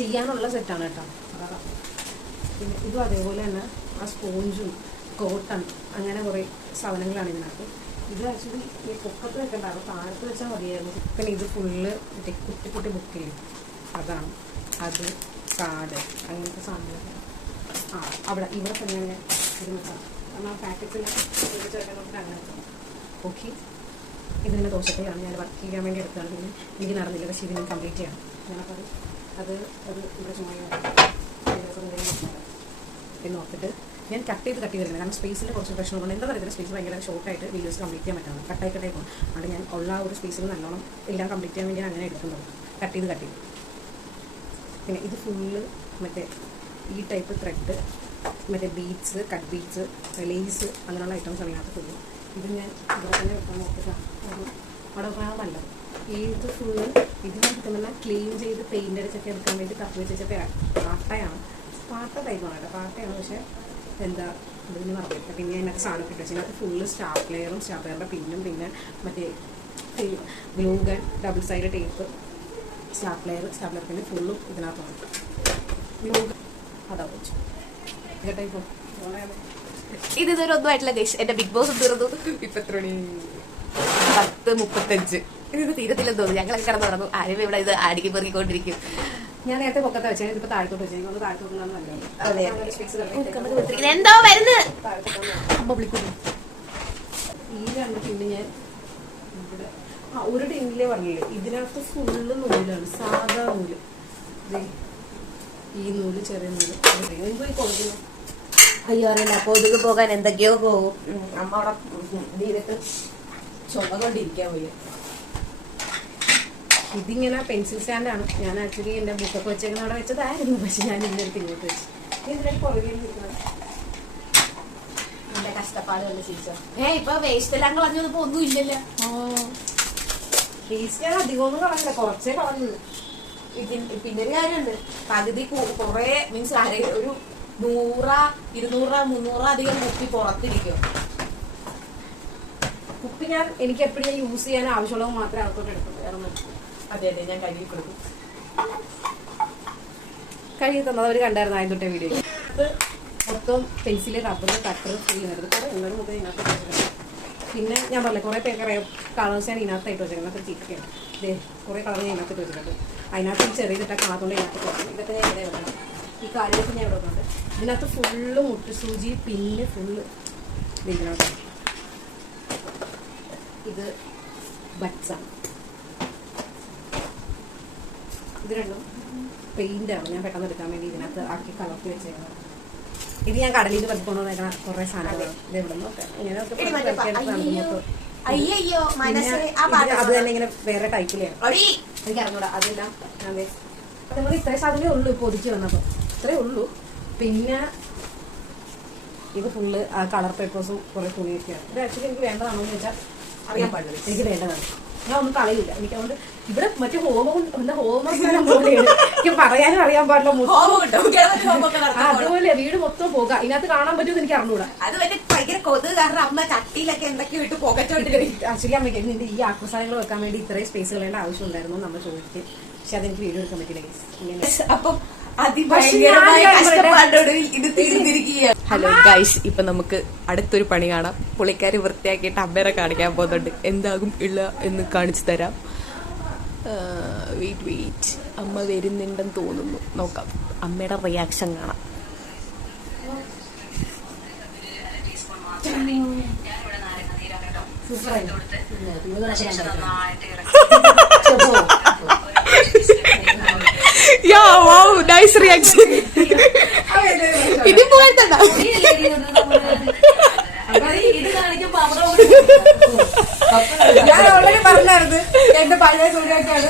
ചെയ്യാനുള്ള സെറ്റാണ് കേട്ടോ. പിന്നെ ഇതും അതേപോലെ തന്നെ ആ സ്പോഞ്ചും കോട്ടൺ അങ്ങനെ കുറേ സാധനങ്ങളാണ് ഇതിനകത്ത്. ഇത് ആക്ച്വലി ഈ പൊക്കത്ത് വെക്കേണ്ടായിരുന്നു, താഴത്ത് വെച്ചാൽ മതിയായിരുന്നു. പിന്നെ ഇത് ഫുള്ള് കുട്ടി ബുക്ക് ചെയ്യും, അതാണ്. അത് കാർഡ് അങ്ങനത്തെ സാധനങ്ങളൊക്കെ ഇവിടെ തന്നെ ഇത് വെക്കാം. കാരണം ആ പാക്കറ്റിൽ ചേർക്കാൻ നോക്കിയിട്ട് അങ്ങനെ വെക്കാം. ഓക്കെ. ഇതിൻ്റെ ദോഷത്തെയാണ് ഞാൻ വർക്ക് ചെയ്യാൻ വേണ്ടി എടുത്തതാണ്. പിന്നെ എനിക്ക് നടന്നില്ല, പക്ഷേ ഇതിന് കംപ്ലീറ്റ് ചെയ്യണം. ഞാനപ്പോൾ അത് ഇവിടെ ചുമ്മാ എന്ന് ഓർത്തിട്ട് ഞാൻ കട്ട് ചെയ്ത് വരുന്നത്. കാരണം സ്പേസിൻ്റെ കുറച്ച് പ്രശ്നമുണ്ട്. എന്താ പറയുക, സ്പേസ് ഭയങ്കര ഷോർട്ടായിട്ട് വീഡിയോസ് കംപ്ലീറ്റ് ചെയ്യാൻ പറ്റുന്നത്. കട്ടായി പോകും. അതുകൊണ്ട് ഞാൻ ഉള്ള ഒരു സ്പേസിൽ നല്ലോണം എല്ലാം കംപ്ലീറ്റ് ചെയ്യാൻ വേണ്ടി അങ്ങനെ എടുക്കുന്നത്. കട്ട് ചെയ്ത് പിന്നെ ഇത് ഫുള്ള് മറ്റേ ഈ ടൈപ്പ് ത്രെഡ്, മറ്റേ ബീഡ്സ്, കട്ട് ബീഡ്സ്, ലേസ് അങ്ങനെയുള്ള ഐറ്റംസ് ആണ് ഇതിനകത്ത് ഫുള്ള്. ഇത് ഞാൻ ഇവിടെ തന്നെ വെക്കാൻ നോക്കിയിട്ടാണ്. അവിടെ വെക്കാൻ നല്ലത്. ഇത് ഫുള്ള് ഇതിനകത്ത് കിട്ടുന്ന ക്ലീൻ ചെയ്ത് പെയിൻ്റ് അടിച്ചൊക്കെ എടുക്കാൻ വേണ്ടി കത്തി വെച്ചൊക്കെ പാട്ടയാണ്. പാട്ട ടൈപ്പാണ് കേട്ടോ, പാട്ടയാണ്. പക്ഷേ എന്താ ഇതിന് പറഞ്ഞിട്ട് പിന്നെ അതിനകത്ത് സാധനം കിട്ടും. ഇതിനകത്ത് ഫുള്ള് സ്റ്റാപ്ലെയറും സ്റ്റാപ്ലെയറിൻ്റെ പിന്നും പിന്നെ മറ്റേ glue gun, double side tape, stapler പിന്നെ ഫുള്ളും ഇതിനകത്താണ്. ഗ്ലൂ ഗൺ അതാ വെച്ചു കേട്ടോ. ഇപ്പോൾ ഇതൊരു ഒന്നുമായിട്ടില്ല ഗൈസ്. എന്റെ ബിഗ് ബോസ് തീർന്നു. ഇപ്പൊ എത്ര മണി? 10:35. ഇത് തീരത്തില്ലെന്ന് തോന്നുന്നു. ഞങ്ങളൊക്കെ കിടന്നു നടന്നു. ആരും ഇവിടെ ഇത് അടുക്കി പെറുക്കിക്കൊണ്ടിരിക്കും. ഞാൻ നേരത്തെ പൊക്കത്തെ വെച്ചാൽ ഇതിപ്പോൾ താഴത്തോട്ട് വെച്ചാൽ താഴത്തോട്ട് എന്തോ വരുന്നത് അമ്മ വിളിക്കുന്നു. ഈ രണ്ട് ടിന്ന് ഞാൻ ഇവിടെ ഒരു ടിന്നിലേ പറഞ്ഞില്ലേ, ഇതിനകത്ത് ഫുള്ള് നൂലാണ്, സാധാ നൂല്. ഈ നൂല് ചെറിയ നൂല് പോയി കൊടുക്കുന്നു. അയ്യോ അറിയില്ല, കൊതുക് പോകാൻ എന്തൊക്കെയോ പോകും. അമ്മ അവിടെ നീരത്ത് ചുമ കൊണ്ടിരിക്കാൻ പോയി. ഇതിങ്ങനെ പെൻസിൽ സ്റ്റാൻഡാണ്. ഞാൻ ആക്ച്വലി എൻ്റെ ബുക്കൊക്കെ വെച്ചേക്കുന്ന അവിടെ വെച്ചതായിരുന്നു, പക്ഷെ ഞാൻ ഇതിനടുത്ത് ഇങ്ങോട്ട് വെച്ചു. ഇതിനൊരു പുറകെ നിൽക്കുന്നത് എന്റെ കഷ്ടപ്പാടുകളുടെ ശീശോ. ഇപ്പൊ വേസ്റ്റ് എല്ലാം കളഞ്ഞപ്പോ ഒന്നും ഇല്ലല്ലോ. വേസ്റ്റ് ഞാൻ അധികമൊന്നും കളഞ്ഞില്ല, കുറച്ചേ കളഞ്ഞു. പിന്നൊരു കാര്യമുണ്ട്, പകുതി കുറെ മീൻസ് ഒരു 100, 200, 300 അധികം കുപ്പി പുറത്തിരിക്കും. കുപ്പി ഞാൻ എനിക്ക് എപ്പോഴും യൂസ് ചെയ്യാൻ ആവശ്യമുള്ളത് മാത്രമേ അകത്തോട്ട് എടുക്കുള്ളൂ. വേറെ അതെ അതെ, ഞാൻ കഴുകി കൊടുക്കും. കഴുകി തന്നത് അവർ കണ്ടായിരുന്നു ആദ്യം തൊട്ടേ വീഡിയോ. അത് മൊത്തം പെൻസിൽ, റബ്ബർ, കട്ടർ ചെയ്യുന്നത് കുറെ ഉള്ളത് മൊത്തം ഇതിനകത്ത് വെച്ചിട്ടുണ്ട്. പിന്നെ ഞാൻ പറഞ്ഞില്ല കുറേ പേര് കളേഴ്സ് ഞാൻ ഇതിനകത്തായിട്ട് വെച്ചേക്കുന്നത്. ചിക്കൻ ഇതേ കുറേ കളർ ഞാൻ ഇതിനകത്ത് വെച്ചിട്ടുണ്ട്. അതിനകത്ത് ചെറിയതിട്ടാൽ കാണാത്തോണ്ട് ഇതിനകത്ത് കുറച്ച് ഇതൊക്കെ ഞാൻ ഇവിടെ വെക്കണം. ഈ കാര്യമൊക്കെ ഞാൻ ഇവിടെ വെക്കുന്നുണ്ട്. ഇതിനകത്ത് ഫുള്ള് മുട്ടുസൂചി, പിന്നെ ഫുള്ള് ഇതിനകത്ത്. ഇത് ബഡ്സാണ്. ഇത് രണ്ടും പെയിൻ്റാണ്. ഞാൻ പെട്ടെന്ന് എടുക്കാൻ വേണ്ടി ഇതിനകത്ത് ആക്കി കളർത്തി വെച്ചേക്കുന്നത്. ഇത് ഞാൻ കടലിൽ നിന്ന് പറിക്കൊണ്ടു വന്നേക്കണ കുറേ സാധനങ്ങളാണ്. ഇത് എവിടെ നിന്നൊക്കെ ഇങ്ങനെയൊക്കെ അത് തന്നെ ഇങ്ങനെ വേറെ ടൈപ്പിലാണ്. എനിക്ക് അറിഞ്ഞൂടാ. അതെല്ലാം അതെ നമ്മൾ ഇത്രയും സാധനമേ ഉള്ളൂ ഇപ്പോൾ ഒതുക്കി വന്നപ്പോൾ, ഇത്രേ ഉള്ളൂ. പിന്നെ ഇത് ഫുള്ള് ആ കളർ പേപ്പേഴ്സും കുറേ തുണിയൊക്കെയാണ്. ഇത് ആക്ച്വലി എനിക്ക് വേണ്ടതാണോ എന്ന് ചോദിച്ചാൽ അറിയാൻ പാടില്ല. എനിക്ക് വേണ്ടതാണ്. ഞാൻ ഒന്നും കളയില്ല. എനിക്ക് അതുകൊണ്ട് ഇവിടെ മറ്റേ ഹോംവർക്ക് പോലെയാണ്. എനിക്ക് പറയാനും അറിയാൻ പാടില്ല. അതുപോലെ വീട് മൊത്തം പോകാം. ഇതിനകത്ത് കാണാൻ പറ്റുമെന്ന് എനിക്ക് അറിഞ്ഞൂടാ. അത് ഭയങ്കര കൊതുക് കാരണം അമ്മ ചട്ടിയിലൊക്കെ എന്തൊക്കെയോ ഇട്ട് പോകച്ചോണ്ടിരിക്കും. ആക്ച്വലി അമ്മയ്ക്ക് നിന്റെ ഈ ആക്രസാധനങ്ങൾ വെക്കാൻ വേണ്ടി ഇത്രയും സ്പേസ് കളയേണ്ട ആവശ്യം ഉണ്ടായിരുന്നു നമ്മൾ ചോദിക്കും. പക്ഷെ അതെനിക്ക് വീഡിയോ എടുക്കാൻ പറ്റില്ല. അപ്പം ഹലോ ഗൈസ്, ഇപ്പൊ നമുക്ക് അടുത്തൊരു പണി കാണാം. പുള്ളിക്കാരി വൃത്തിയാക്കിയിട്ട് അമ്മേരെ കാണിക്കാൻ പോകുന്നുണ്ട്. എന്താകും ഇല്ല എന്ന് കാണിച്ചു തരാം. വെയിറ്റ്, അമ്മ വരുന്നുണ്ടെന്ന് തോന്നുന്നു. നോക്കാം, അമ്മയുടെ റിയാക്ഷൻ കാണാം. Yeah, wow, nice reaction. ഇതിപ്പോ ഞാൻ ഓൾറെഡി പറഞ്ഞായിരുന്നു എന്റെ പഴയ സൂര്യൊക്കെയാണ്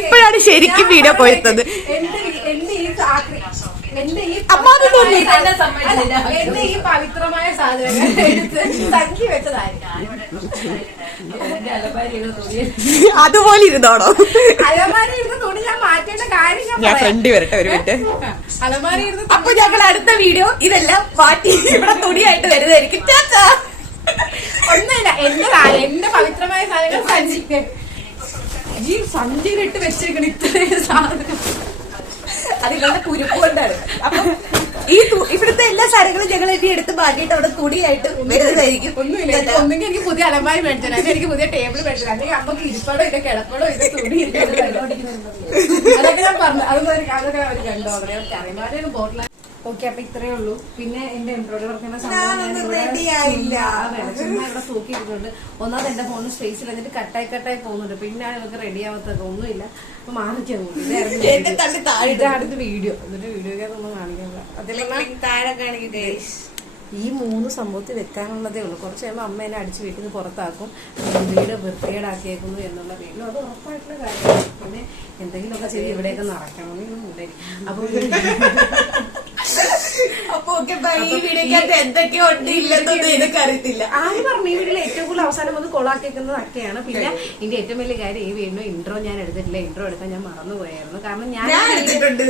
ഇപ്പോഴാണ് ശരിക്കും വീഡിയോ പോയിരുന്നത്. എന്റെ ഈ പവിത്രമായ സാധനങ്ങൾ എടുത്ത് തങ്കി വെച്ചതായിരിക്കും. അതുപോലെ ഇരുന്നോണോ? അലമാരി ഇരുന്ന് തുണി ഞാൻ മാറ്റേണ്ട കാര്യം ഞാൻ ഫ്രണ്ട് വരട്ടെ ഒരു മിനിറ്റ്. അലമാരി ഇരുന്ന് അപ്പൊ ഞങ്ങൾ അടുത്ത വീഡിയോ ഇതെല്ലാം മാറ്റി ഇവിടെ തുണിയായിട്ട് വരുന്നതായിരിക്കും. ഒന്നുമില്ല, എന്റെ പവിത്രമായ സാധനങ്ങൾ സഞ്ചിക്ക് ഈ സഞ്ചിയിലിട്ട് വെച്ചേക്കണം ഇത്രയും സാധനം. അത് ഇവളുടെ കുരുപ്പ് കൊണ്ടാണ്. അപ്പൊ ഈ ഇവിടുത്തെ എല്ലാ സാധനങ്ങളും ഞങ്ങൾ എന്നെ എടുത്ത് മാറ്റിയിട്ട് അവിടെ തുണിയായിട്ട് വരുന്നതായിരിക്കും. ഒന്നുമില്ല, ഒന്നെങ്കിൽ എനിക്ക് പുതിയ അലമാരി മേടിച്ചു തരാം, എനിക്ക് പുതിയ ടേബിൾ മേടിച്ചു തരാം, അല്ലെങ്കിൽ അമ്മക്ക് ഇരിപ്പടോ ഇല്ല കിടപ്പടോ ഇല്ല തുണി ഇല്ല. അതൊക്കെ ഞാൻ പറഞ്ഞു, അതൊക്കെ അവർ കണ്ടോ അലമാരൊരു ബോട്ടിൽ. ഓക്കെ, അപ്പൊ ഇത്രയേ ഉള്ളൂ. പിന്നെ എന്റെ എംബ്രോയിഡറി വർക്കുന്ന സംഭവം ഇവിടെ തൂക്കിയിട്ടുണ്ട്. ഒന്നാമത് എന്റെ ഫോണിന് സ്പേസ് ഇല്ല, എന്നിട്ട് കട്ടായി പോകുന്നുണ്ട്. പിന്നെ നമുക്ക് റെഡി ആവാത്തത് ഒന്നുമില്ല. അപ്പൊ മാറിക്കാൻ പോകും. അടുത്ത വീഡിയോ, എന്നിട്ട് വീഡിയോ ഒന്നും കാണിക്കാനില്ല. അതിലെല്ലാം താഴെ കാണിക്കട്ടെ. ഈ 3 സംഭവത്തിൽ വെക്കാനുള്ളതേ ഉള്ളൂ. കുറച്ച് കഴിയുമ്പോൾ അമ്മ എന്നെ അടിച്ച് വീട്ടിൽ നിന്ന് പുറത്താക്കും, വീട് വൃത്തികേടാക്കിയേക്കുന്നു എന്നുള്ള പേരിലും അത് ഉറപ്പായിട്ടുള്ള കാര്യമാണ്. പിന്നെ എന്തെങ്കിലുമൊക്കെ ചെയ്ത് ഇവിടെയൊക്കെ നടക്കണം. അപ്പൊ ഈ വീഡിയോക്കകത്ത് എന്തൊക്കെയോ ഉണ്ട് ഇല്ലെന്നൊന്നും എനിക്കറിയത്തില്ല. ആര് പറഞ്ഞു? ഈ വീട്ടിൽ ഏറ്റവും കൂടുതൽ അവസാനം വന്ന് കൊളാക്കിയേക്കുന്നത് ഒക്കെയാണ്. പിന്നെ ഇതിന്റെ ഏറ്റവും വലിയ കാര്യം, ഈ വീടിന് ഇൻട്രോ ഞാൻ എടുത്തിട്ടില്ല. ഇൻട്രോ എടുക്കാൻ ഞാൻ മറന്നുപോയായിരുന്നു. കാരണം ഞാൻ എടുത്തിട്ടുണ്ട്.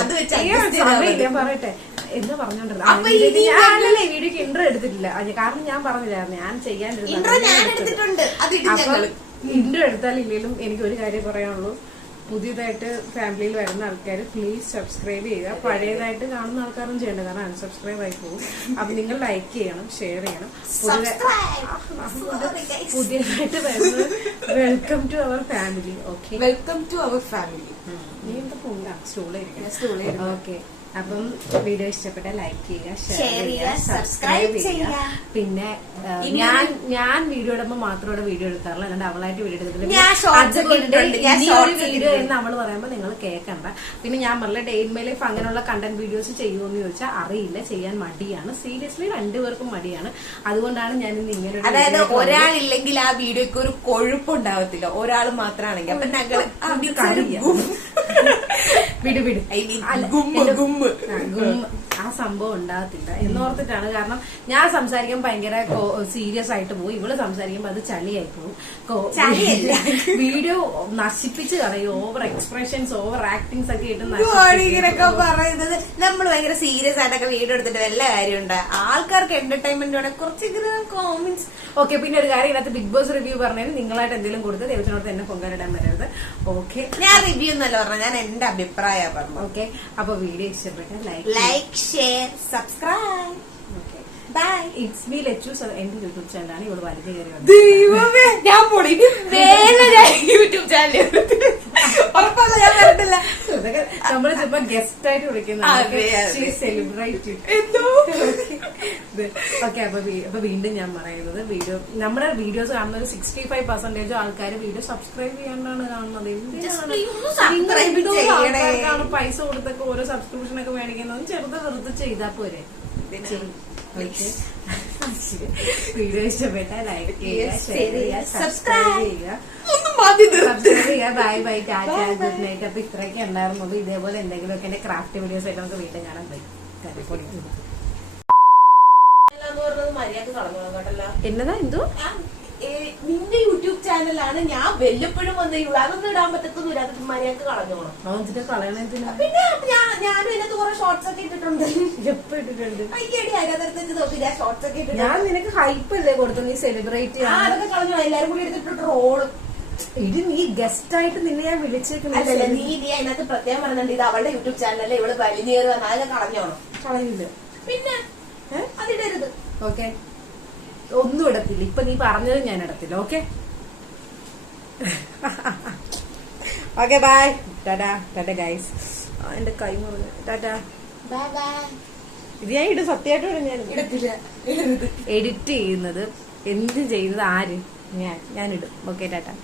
അത് വെച്ച് ഞാൻ പറയട്ടെ എന്താ പറഞ്ഞോണ്ടിരുന്നത്, ഞാനല്ലേ വീഡിയോക്ക് ഇൻട്രോ എടുത്തിട്ടില്ല. കാരണം ഞാൻ പറഞ്ഞില്ലായിരുന്നു ഞാൻ ചെയ്യാണ്ടിരുന്നത്. ഇൻട്രോ എടുത്താലില്ലെങ്കിലും എനിക്ക് ഒരു കാര്യം പറയാനുള്ളൂ. പുതിയതായിട്ട് ഫാമിലിയിൽ വരുന്ന ആൾക്കാർ പ്ലീസ് സബ്സ്ക്രൈബ് ചെയ്യുക. പഴയതായിട്ട് കാണുന്ന ആൾക്കാരും ചെയ്യേണ്ട, കാരണം അൺസബ്സ്ക്രൈബ് ആയി പോകും. അപ്പൊ നിങ്ങൾ ലൈക്ക് ചെയ്യണം, ഷെയർ ചെയ്യണം. പുതിയതായിട്ട് വരുന്നത് welcome to our family. Okay, welcome to our family. നീ എന്താ പോകാം സ്റ്റൂളിൽ. ഓക്കെ, അപ്പം വീഡിയോ ഇഷ്ടപ്പെട്ട ലൈക്ക് ചെയ്യുക, ഷെയർ ചെയ്യുക, സബ്സ്ക്രൈബ് ചെയ്യുക. പിന്നെ ഞാൻ വീഡിയോ ഇടുമ്പോൾ മാത്രമേ വീഡിയോ എടുക്കാറുള്ളൂ, അല്ലാണ്ട് അവളായിട്ട് വീഡിയോ എടുത്തിട്ടില്ല. ഈ ഒരു വീഡിയോ എന്ന് അവള് പറയുമ്പോൾ നിങ്ങൾ കേൾക്കണ്ട. പിന്നെ ഞാൻ പറഞ്ഞ ഡേ ഇൻ മൈ ലൈഫ് അങ്ങനെയുള്ള കണ്ടന്റ് വീഡിയോസ് ചെയ്യുമെന്ന് ചോദിച്ചാൽ അറിയില്ല, ചെയ്യാൻ മടിയാണ്. സീരിയസ്ലി 2 പേർക്കും മടിയാണ്. അതുകൊണ്ടാണ് ഞാൻ ഇന്ന് ഇങ്ങനെ, അതായത് ഒരാളില്ലെങ്കിൽ ആ വീഡിയോക്ക് ഒരു കൊഴുപ്പുണ്ടാവത്തില്ല, ഒരാൾ മാത്രമാണെങ്കിൽ. അപ്പൊ ഞങ്ങൾ ആ സംഭവം ഉണ്ടാകത്തില്ല എന്നോർത്തിട്ടാണ്. കാരണം ഞാൻ സംസാരിക്കുമ്പോൾ ഭയങ്കര സീരിയസ് ആയിട്ട് പോകും, ഇവള് സംസാരിക്കുമ്പോ അത് ചളിയായി പോകും. വീഡിയോ നശിപ്പിച്ച് കളയും. ഓവർ എക്സ്പ്രഷൻസ്, ഓവർ ആക്ടിങ്സ് ഒക്കെ ഇങ്ങനെയൊക്കെ പറയുന്നത്. നമ്മൾ ഭയങ്കര സീരിയസ് ആയിട്ടൊക്കെ വീഡിയോ എടുത്തിട്ട് വല്ല കാര്യമുണ്ട്. ആൾക്കാർക്ക് എന്റർടൈൻമെന്റ് വേണം, കുറച്ച് കോമൻസ്. ഓക്കെ, പിന്നെ ഒരു കാര്യം, ഇതിനകത്ത് ബിഗ് ബോസ് റിവ്യൂ പറഞ്ഞതിന് നിങ്ങളായിട്ട് എന്തെങ്കിലും കൊടുത്ത് ദൈവത്തിനോട് എന്നെ പൊങ്കാലിടാൻ വരരുത്. ഓക്കെ, ഞാൻ റിവ്യൂ എന്നല്ല പറഞ്ഞ, ഞാൻ എന്റെ അഭിപ്രായം പറഞ്ഞു. ഓക്കെ, അപ്പൊ വീഡിയോ ഇഷ്ടപ്പെട്ട like share subscribe. Bye. It's me Lechu. എന്റെ യൂട്യൂബ് ചാനലാണ്. ഇവള് വലുത് കയറി ഞാൻ പോണി യൂട്യൂബ് ചാനൽ ഉറപ്പല്ല, ഞാൻ വരട്ടില്ല. നമ്മള് ചുമ്മാ ഗസ്റ്റ് ആയിട്ട് വിളിക്കുന്നത് സെലിബ്രേറ്റ്. ഓക്കെ, അപ്പൊ വീണ്ടും ഞാൻ പറയുന്നത്, നമ്മുടെ വീഡിയോസ് കാണുന്ന ഒരു 65% ആൾക്കാർ വീഡിയോ സബ്സ്ക്രൈബ് ചെയ്യാനാണ് കാണുന്നത്. എന്തിനാണ് പൈസ കൊടുത്തൊക്കെ ഓരോ സബ്സ്ക്രിപ്ഷൻ ഒക്കെ മേടിക്കുന്നത്? വെറുതെ ചെയ്താ പോരെ. വീഡിയോ ഇഷ്ടപ്പെട്ട ലൈക്ക് ചെയ്യുക, ഷെയർ ചെയ്യുക, സബ്സ്ക്രൈബ് ചെയ്യുക. Bye bye, Tata, good night. അപ്പൊ ഇത്രയൊക്കെ ഉണ്ടായിരുന്നുള്ളൂ. ഇതേപോലെ എന്തെങ്കിലുമൊക്കെ എന്റെ ക്രാഫ്റ്റ് വീഡിയോസ് ആയിട്ട് നമുക്ക് വീട്ടിൽ കാണാൻ പോയി. എന്നതാ എന്തോ നിന്റെ യൂട്യൂബ് ചാനലാണ്, ഞാൻ വല്ലപ്പോഴും വന്ന് അതൊന്നും ഇടാൻ പറ്റത്തൊന്നുമില്ല. അതൊക്കെ മര്യാദക്ക് കളഞ്ഞോണം. കളയണ പിന്നെ ഞാനും ഇതിനകത്ത് കുറെ ഷോർട്സ് ഒക്കെ ഇട്ടിട്ടുണ്ട്. എപ്പോ ഇട്ടിട്ടുണ്ട്? ഷോർട്സ് ഒക്കെ ഇട്ടിട്ടുണ്ട്. ഞാൻ നിനക്ക് ഹൈപ്പ് അല്ലേ കൊടുത്തു, നീ സെലിബ്രേറ്റ് ചെയ്യാൻ. അതൊക്കെ കളഞ്ഞോ, എല്ലാരും കൂടി എടുത്തിട്ട് ട്രോള്. ഇത് നീ ഗസ്റ്റ് ആയിട്ട് നിന്നെ ഞാൻ വിളിച്ചേക്കുന്നില്ല. നീ അതിനകത്ത് പ്രത്യേകം പറയുന്നുണ്ട്, ഇത് അവളുടെ യൂട്യൂബ് ചാനലല്ലേ, ഇവള് വലിഞ്ഞേറുക. അതൊക്കെ കളഞ്ഞോണം. കളയില്ല, പിന്നെ അതിടരുത്. ഓക്കെ, ഒന്നും ഇടത്തില്ല. ഇപ്പൊ നീ പറഞ്ഞത് ഞാൻ ഇടത്തില്ല. Okay, okay, bye, tata. Tata guys. എന്റെ കൈ മുറിഞ്ഞു. ടാറ്റാ, ഇത് ഞാൻ ഇടും, സത്യമായിട്ടും ഞാൻ ഇടത്തില്ല. എഡിറ്റ് ചെയ്യുന്നത് എന്ത് ചെയ്യുന്നത് ആര്? ഞാനിടും. ഓക്കെ, ടാറ്റാ.